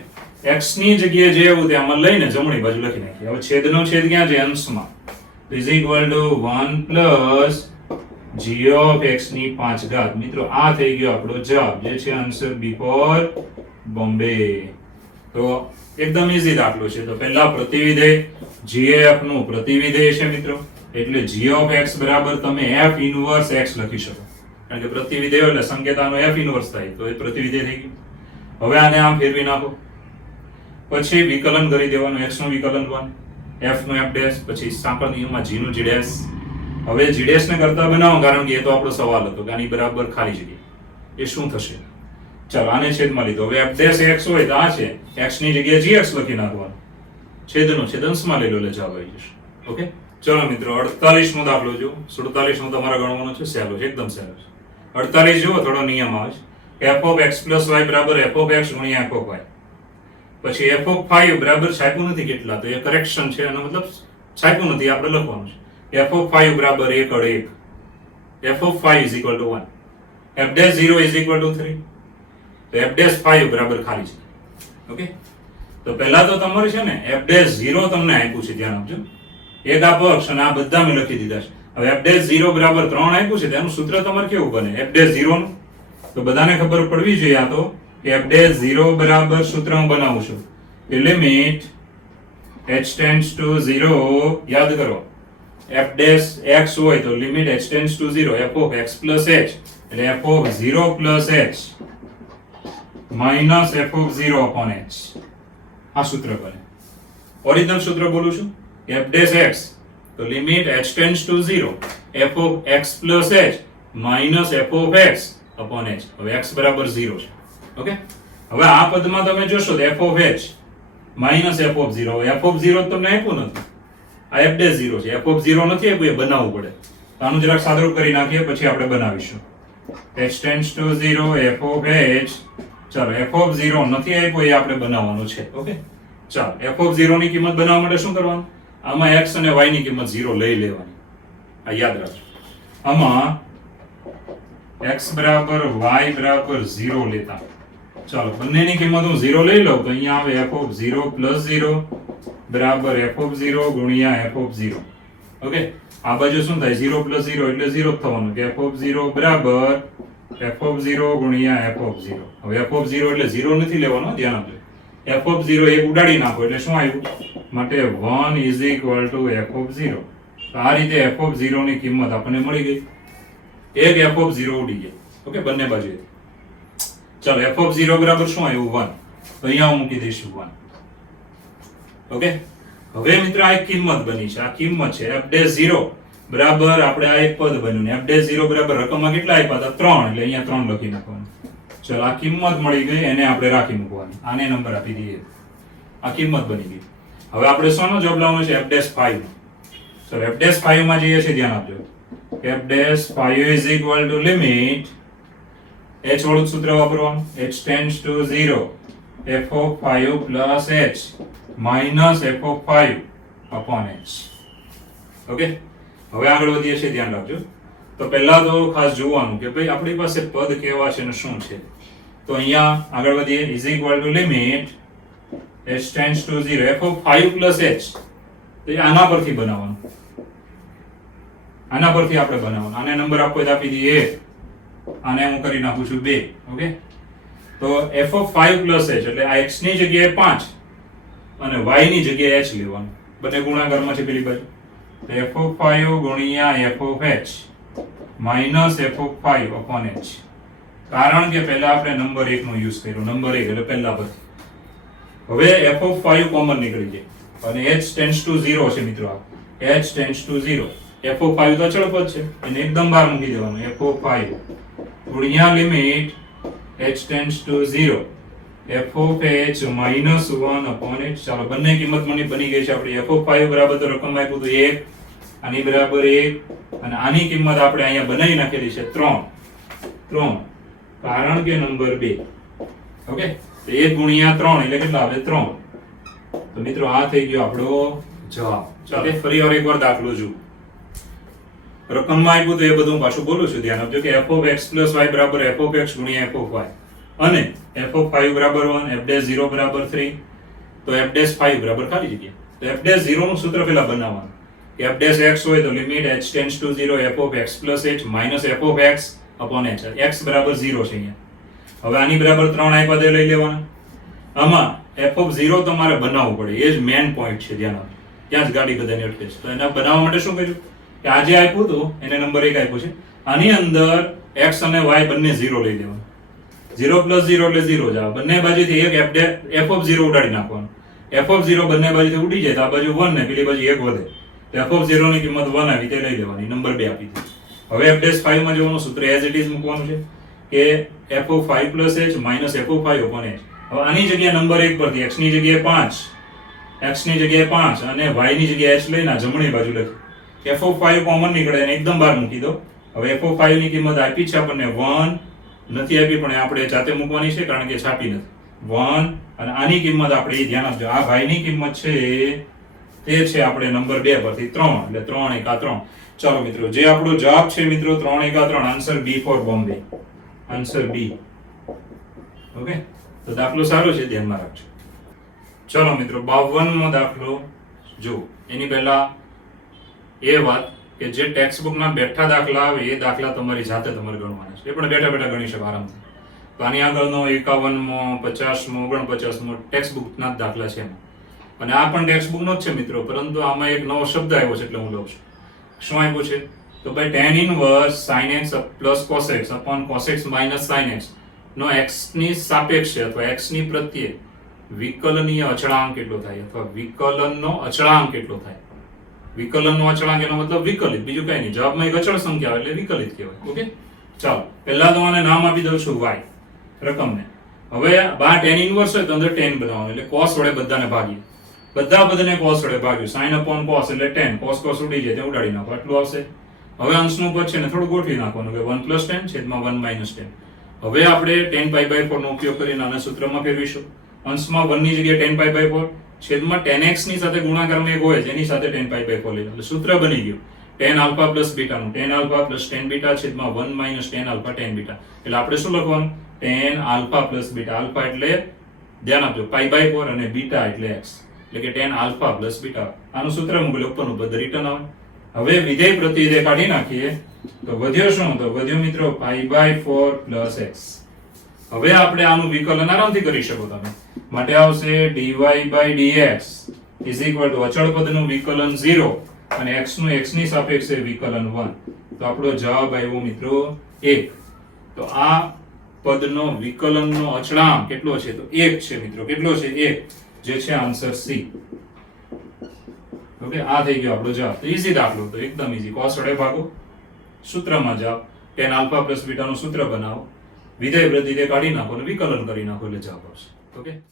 x ની જગ્યાએ જે આવું તે આમાં લઈને જમણી બાજુ લખી નાખીએ. હવે છેદનો છેદ ક્યાં છે? અંશમાં. is equal to 1 plus g of x ની 5 ઘાત. મિત્રો આ થઈ ગયો આપણો જવાબ, જે છે આન્સર B for બોમ્બે. તો એકદમ ઈઝી દાખલો છે. તો પહેલા પ્રતિવિધેય gf નું પ્રતિવિધેય છે મિત્રો, એટલે g of x બરાબર તમે f ઇન્વર્સ x લખી શકો, કારણ કે પ્રતિવિધેય એટલે સંકેતાનો f ઇન્વર્સ થાય તો એ પ્રતિવિધેય થઈ ગયું. હવે આને આમ ફેરવી નાખો, પછી વિકલન કરી દેવાનું. x નું વિકલન 1, f નું f', પછી સાંકળ નિયમમાં g નું g'. હવે g' ને કરતા બનાવો, કારણ કે એ તો આપણો સવાલ હતો કે આની બરાબર ખાલી જગ્યા, એ શું થશે? ચાલો આને છેદમાં લીધો. હવે f' x હોય તો આ છે, x ની જગ્યાએ gx લખી નાખવાનું, છેદનો છેદ અંશમાં લઈ લો એટલે જવાબ આવી જશે. ઓકે, ચલો મિત્રો 48મો દાખલો જો. 47મો તમારે ગણવાનો છે, સહેલો છે, એકદમ સહેલો છે. 48 જુઓ, થોડો નિયમ આવે છે. f of x plus y બરાબર f of x ગુણ્યા f of y. પછી એફ ઓફ 5 બરાબર છાપ્યું નથી કેટલા, તો એ કરેક્શન છે, એનો મતલબ છાપ્યું નથી, આપણે લખવાનું છે એફ ઓફ 5 બરાબર 1 F of 5 is equal two 1, F dash 0 is equal two 3, તો એફ ડેશ 5 બરાબર ખાલી છે. ઓકે, તો પહેલા તો તમારે છે ને એફ ડેશ 0 તમને આપ્યું છે, ધ્યાન આપજો, એક આ પક્ષ અને આ બધા મેં લખી દીધા છે. હવે એફ ડેશ 0 બરાબર 3 આપ્યું છે, તેનું સૂત્ર તમારે કેવું બને એફ ડેશ 0 નું, તો બધાને ખબર પડવી જોઈએ આ તો કે એફ ડેશ 0 બરાબર સૂત્ર હું બનાવું છું કે લિમિટ h ટેન્ડ્સ ટુ 0, યાદ કરો f ડેશ x હોય તો limit h tends to 0 f of x plus h, એટલે f of 0 plus h minus f of 0 upon h, આ સૂત્ર બને. ઓરિજિનલ સૂત્ર બોલું છું f ડેશ x તો limit h tends to 0 f of x plus h minus f of x upon h. હવે x બરાબર 0 છે. ઓકે, હવે આ પદમાં તમે જોશો તો f of h minus f of 0, f of 0 તમને આપ્યું નથી, આ f ડેશ 0 છે, f ઓફ 0 નથી આપ્યું, એ બનાવવું પડે. તો આનું જરાક સાદુરૂપ કરી નાખીએ, પછી આપણે બનાવીશું h tends to 0 f of h. ચાલો, f ઓફ 0 નથી આપ્યો, એ આપણે બનાવવાનું છે. ઓકે, ચાલો, f ઓફ 0 ની કિંમત બનાવવા માટે શું કરવાનું, આમાં x અને y ની કિંમત 0 લઈ લેવાની, આ યાદ રાખજો. આમાં x બરાબર y બરાબર 0 લેતા, ચાલો બંનેની કિંમત હું 0 લઈ લઉં તો અહીંયા આવે f ઓફ 0 પ્લસ 0 બરાબર f ઓફ 0 ગુણ્યા f ઓફ 0. ઓકે, આ બાજુ શું થાય 0 પ્લસ 0 એટલે 0 જ થવાનું, કે f ઓફ 0 બરાબર f ઓફ 0 ગુણ્યા f ઓફ 0. હવે f ઓફ 0 એટલે 0 નથી લેવાનો, ધ્યાન આપજો, f ઓફ 0 એક ઉડાડી નાખો એટલે શું આવ્યું, માટે 1 is equal two f of 0. તો આ રીતે f ઓફ 0 ની કિંમત આપણને મળી ગઈ, એક f ઓફ 0 ઉડી ગઈ. ઓકે, બંને બાજુએ. ચાલો, f ઓફ 0 બરાબર શું આવ્યું 1, તો અહીંયા હું મૂકી દઈશું 1. ઓકે, હવે મિત્ર આ એક કિંમત બની છે, આ કિંમત છે f ડેશ 0 બરાબર, આપણે આ એક પદ બન્યું ને f ડેશ 0 બરાબર રકમમાં કેટલા આપ્યા હતા 3, એટલે અહીંયા 3 લખી નાખવાનું. ચાલો, આ કિંમત મળી ગઈ, એને આપણે રાખી મૂકવાની, આને નંબર આપી દઈએ, આ કિંમત બની ગઈ. હવે આપણે શોનો જવાબ લાવવાનો છે f ડેશ 5. ચાલો, f ડેશ 5 માં જઈએ છે, ધ્યાન આપજો, f dash 5 is equal two limit h વાળું સૂત્ર વાપરવાનું, h tends to 0 f of 5 plus h minus f of 5 upon h. Okay, હવે આગળ વધીએ છીએ, ધ્યાન રાખજો. તો પહેલા તો ખાસ જોવાનું કે ભાઈ આપણી પાસે પદ કેવા છે ને શું છે. તો અહીંયા આગળ વધીએ, is equal two limit h tends to 0 f of 5 plus h, તો આના પરથી બનાવવાનું, આના પરથી આપણે બનાવવાનું, આને નંબર આપો તો આપી દઈએ, આને હું કરી નાખું છું 2. ઓકે, તો f ઓફ 5 પ્લસ h એટલે આ x ની જગ્યાએ 5 અને y ની જગ્યાએ h લેવાનું, બંને ગુણાકારમાં છે પેલી બાજુ, તો f ઓફ 5 ગુણ્યા f of h minus f of 5 upon h. કારણ કે પહેલા આપણે નંબર 1 નો યુઝ કર્યો, નંબર 1 એટલે પહેલા પરથી. હવે f ઓફ 5 કોમન નીકળી જાય અને h ટેન્ડ્સ ટુ 0 છે મિત્રો, આ h tends to 0, f of 5 તો અચળ પદ છે, એને એકદમ બહાર મૂકી દેવાનું, f ઓફ 5 ગુણ્યા limit h tends to 0 f of h minus 1 upon h. ચાલો, બંને કિંમત બની ગઈ છે આપણી. f ઓફ 5 બરાબર તો રકમ આપ્યું તો 1, આની બરાબર 1, અને આની કિંમત આપણે અહીંયા બનાવી નાખેલી છે 3, કારણ કે નંબર 2. ઓકે, તો 1 ગુણ્યા 3 એટલે કેટલા આવે 3. તો મિત્રો આ થઈ ગયો આપણો જવાબ. ચાલો, ફરી એકવાર દાખલો જુઓ. રકમમાં આપ્યું તો એ બધું પાછું બોલું છું, ધ્યાન આપજો કે f of x plus y બરાબર f ઓફ x ગુણ્યા f ઓફ y, અને f ઓફ 5 બરાબર 1, f ડેશ 0 બરાબર 3, તો f ડેશ 5 બરાબર ખાલી જગ્યા. તો f ડેશ 0 નું સૂત્ર પહેલા બનાવવાનું, કે f ડેશ x હોય તો limit h tends to 0 f of x plus h minus f of x upon h. x બરાબર 0 છે અહીંયા. હવે આની બરાબર 3 આપ્યા તે લઈ લેવાના. આમાં f ઓફ 0 તમારે બનાવવું પડે, એ જ મેઇન પોઈન્ટ છે, ધ્યાન આપજો, ત્યાં જ ગાડી બધાની અટકે છે. તો એના બનાવવા માટે શું કર્યું કે આ જે આપ્યું હતું એને નંબર 1 આપ્યો છે, આની અંદર x અને y બંને 0 લઈ લેવાનું, 0 પ્લસ 0 એટલે 0 જ આવે, બંને બાજુથી એક f ઓફ 0 ઉડાડી નાખવાનું, f ઓફ 0 બંને બાજુથી ઉડી જાય તો આ બાજુ 1 ને પેલી બાજુ 1 વધે, તો f ઓફ 0 ની કિંમત 1 આવી તે લઈ લેવાની, નંબર 2 આપી દીધી. હવે f ડેશ 5 માં જવાનું, સૂત્ર એઝ ઇટ ઇઝ મૂકવાનું છે કે f of 5 plus h minus f of 5 upon h. હવે આની જગ્યાએ નંબર 1 પરથી x ની જગ્યાએ 5, x ની જગ્યાએ 5 અને y ની જગ્યાએ h લઈને જમણી બાજુ લખી, f ઓફ 5 કોમન નીકળે અને એકદમ બહાર મૂકી દો. હવે f ઓફ 5 ની કિંમત આપી છે આપણને 1 નથી આપી, પણ આપણે જાતે મૂકવાની છે કારણ કે છાપી નથી, 1 અને આની કિંમત આપણે ઈ ધ્યાન આપજો, આ ભાઈની કિંમત છે તે છે આપણે નંબર 2 પરથી 3, એટલે 3 એકા 3. ચાલો મિત્રો, જે આપણો જવાબ છે મિત્રો 3 એકા 3, answer B for Bombay, answer B. Okay, તો દાખલો સારો છે, ધ્યાનમાં રાખજો. ચલો મિત્રો, 52મો દાખલો જો. એની પહેલા એ વાત કે જે ટેક્સ્ટ બુકના બેઠા દાખલા આવે એ દાખલા તમારી જાતે તમારે ગણવાના છે, એ પણ બેઠા બેઠા ગણી શકો આરામથી. તો આની આગળનો 51મો 50મો 49મો ટેક્સ્ટ બુકના જ દાખલા છે એમાં. અને આ પણ ટેક્સ્ટ બુકનો જ છે મિત્રો, પરંતુ આમાં એક નવો શબ્દ આવ્યો છે એટલે હું લઉં છું. શું આવ્યું છે? તો ભાઈ tan inverse sin x plus cos x upon cos x minus sin x નો x ની સાપેક્ષે અથવા x ની પ્રત્યે વિકલનીય અચળાંક કેટલો થાય, અથવા વિકલનનો અચળાંક કેટલો થાય. વિકલનનો અચળાંક એનો મતલબ વિકલિત, બીજું કઈ નહીં. જવાબમાં એક અચળ સંખ્યા આવે એટલે વિકલિત કહેવાય. ઓકે, ચાલો પહેલા તો આને નામ આપી દઉં છું y રકમને. હવે બહાર tan ઇનવર્સ હોય તો અંદર tan બનાવવાનું, એટલે cos વડે બધાને ભાગીએ. બધા બધાને cos વડે ભાગ્યું, sin upon cos એટલે tan, cos cos ઉડી જાય તે ઉડાડી નાખો, આટલું આવશે. હવે અંશનું પદ છે ને થોડું ગોઠવી નાખવાનું કે 1 + tan છેદમાં 1 - tan. હવે આપણે tan π/4 નો ઉપયોગ કરીને આના સૂત્રમાં ફેરવીશું. અંશમાં 1 ની જગ્યાએ tan π/4 છેદમાં tan x ની સાથે ગુણાકારમાં એક હોય જેની સાથે tan π/4 લઈ, એટલે સૂત્ર બની ગયું tan α + β નું tan α + tan β છેદમાં 1 - tan α tan β. એટલે આપણે શું લખવાનું? tan α + β. α એટલે ધ્યાન આપજો π/4 અને β એટલે x, એટલે કે tan α + β. આનું સૂત્ર મૂકીએ, ઉપરનું પદ રિટર્ન આવે. હવે વિધેય પ્રતિવિધેય કાઢી નાખીએ તો વધ્યો શું? તો વધ્યો મિત્રો π/4 + x. હવે આપણે આનું વિકલન આરામથી કરી શકો તમે. માટે આવશે dy/dx = અચળ પદનું વિકલન 0 અને x નું x ની સાપેક્ષે વિકલન 1. તો આપણો જવાબ આવ્યો મિત્રો 1. તો આ પદનો વિકલનનો અચળાંક કેટલો છે? તો 1 છે મિત્રો. કેટલો છે? 1, જે છે આન્સર C. ઓકે, આ થઈ ગયો આપણો જવાબ. તો ઈઝી દાખલો, તો એકદમ ઈઝી. cos વડે ભાગો, સૂત્રમાં જાઓ, tan α + β નું સૂત્ર બનાવો, વિધેય પ્રતિવિધેય કાઢી નાખો અને વિકલન કરી નાખો એટલે જવાબ આવશે. ઓકે.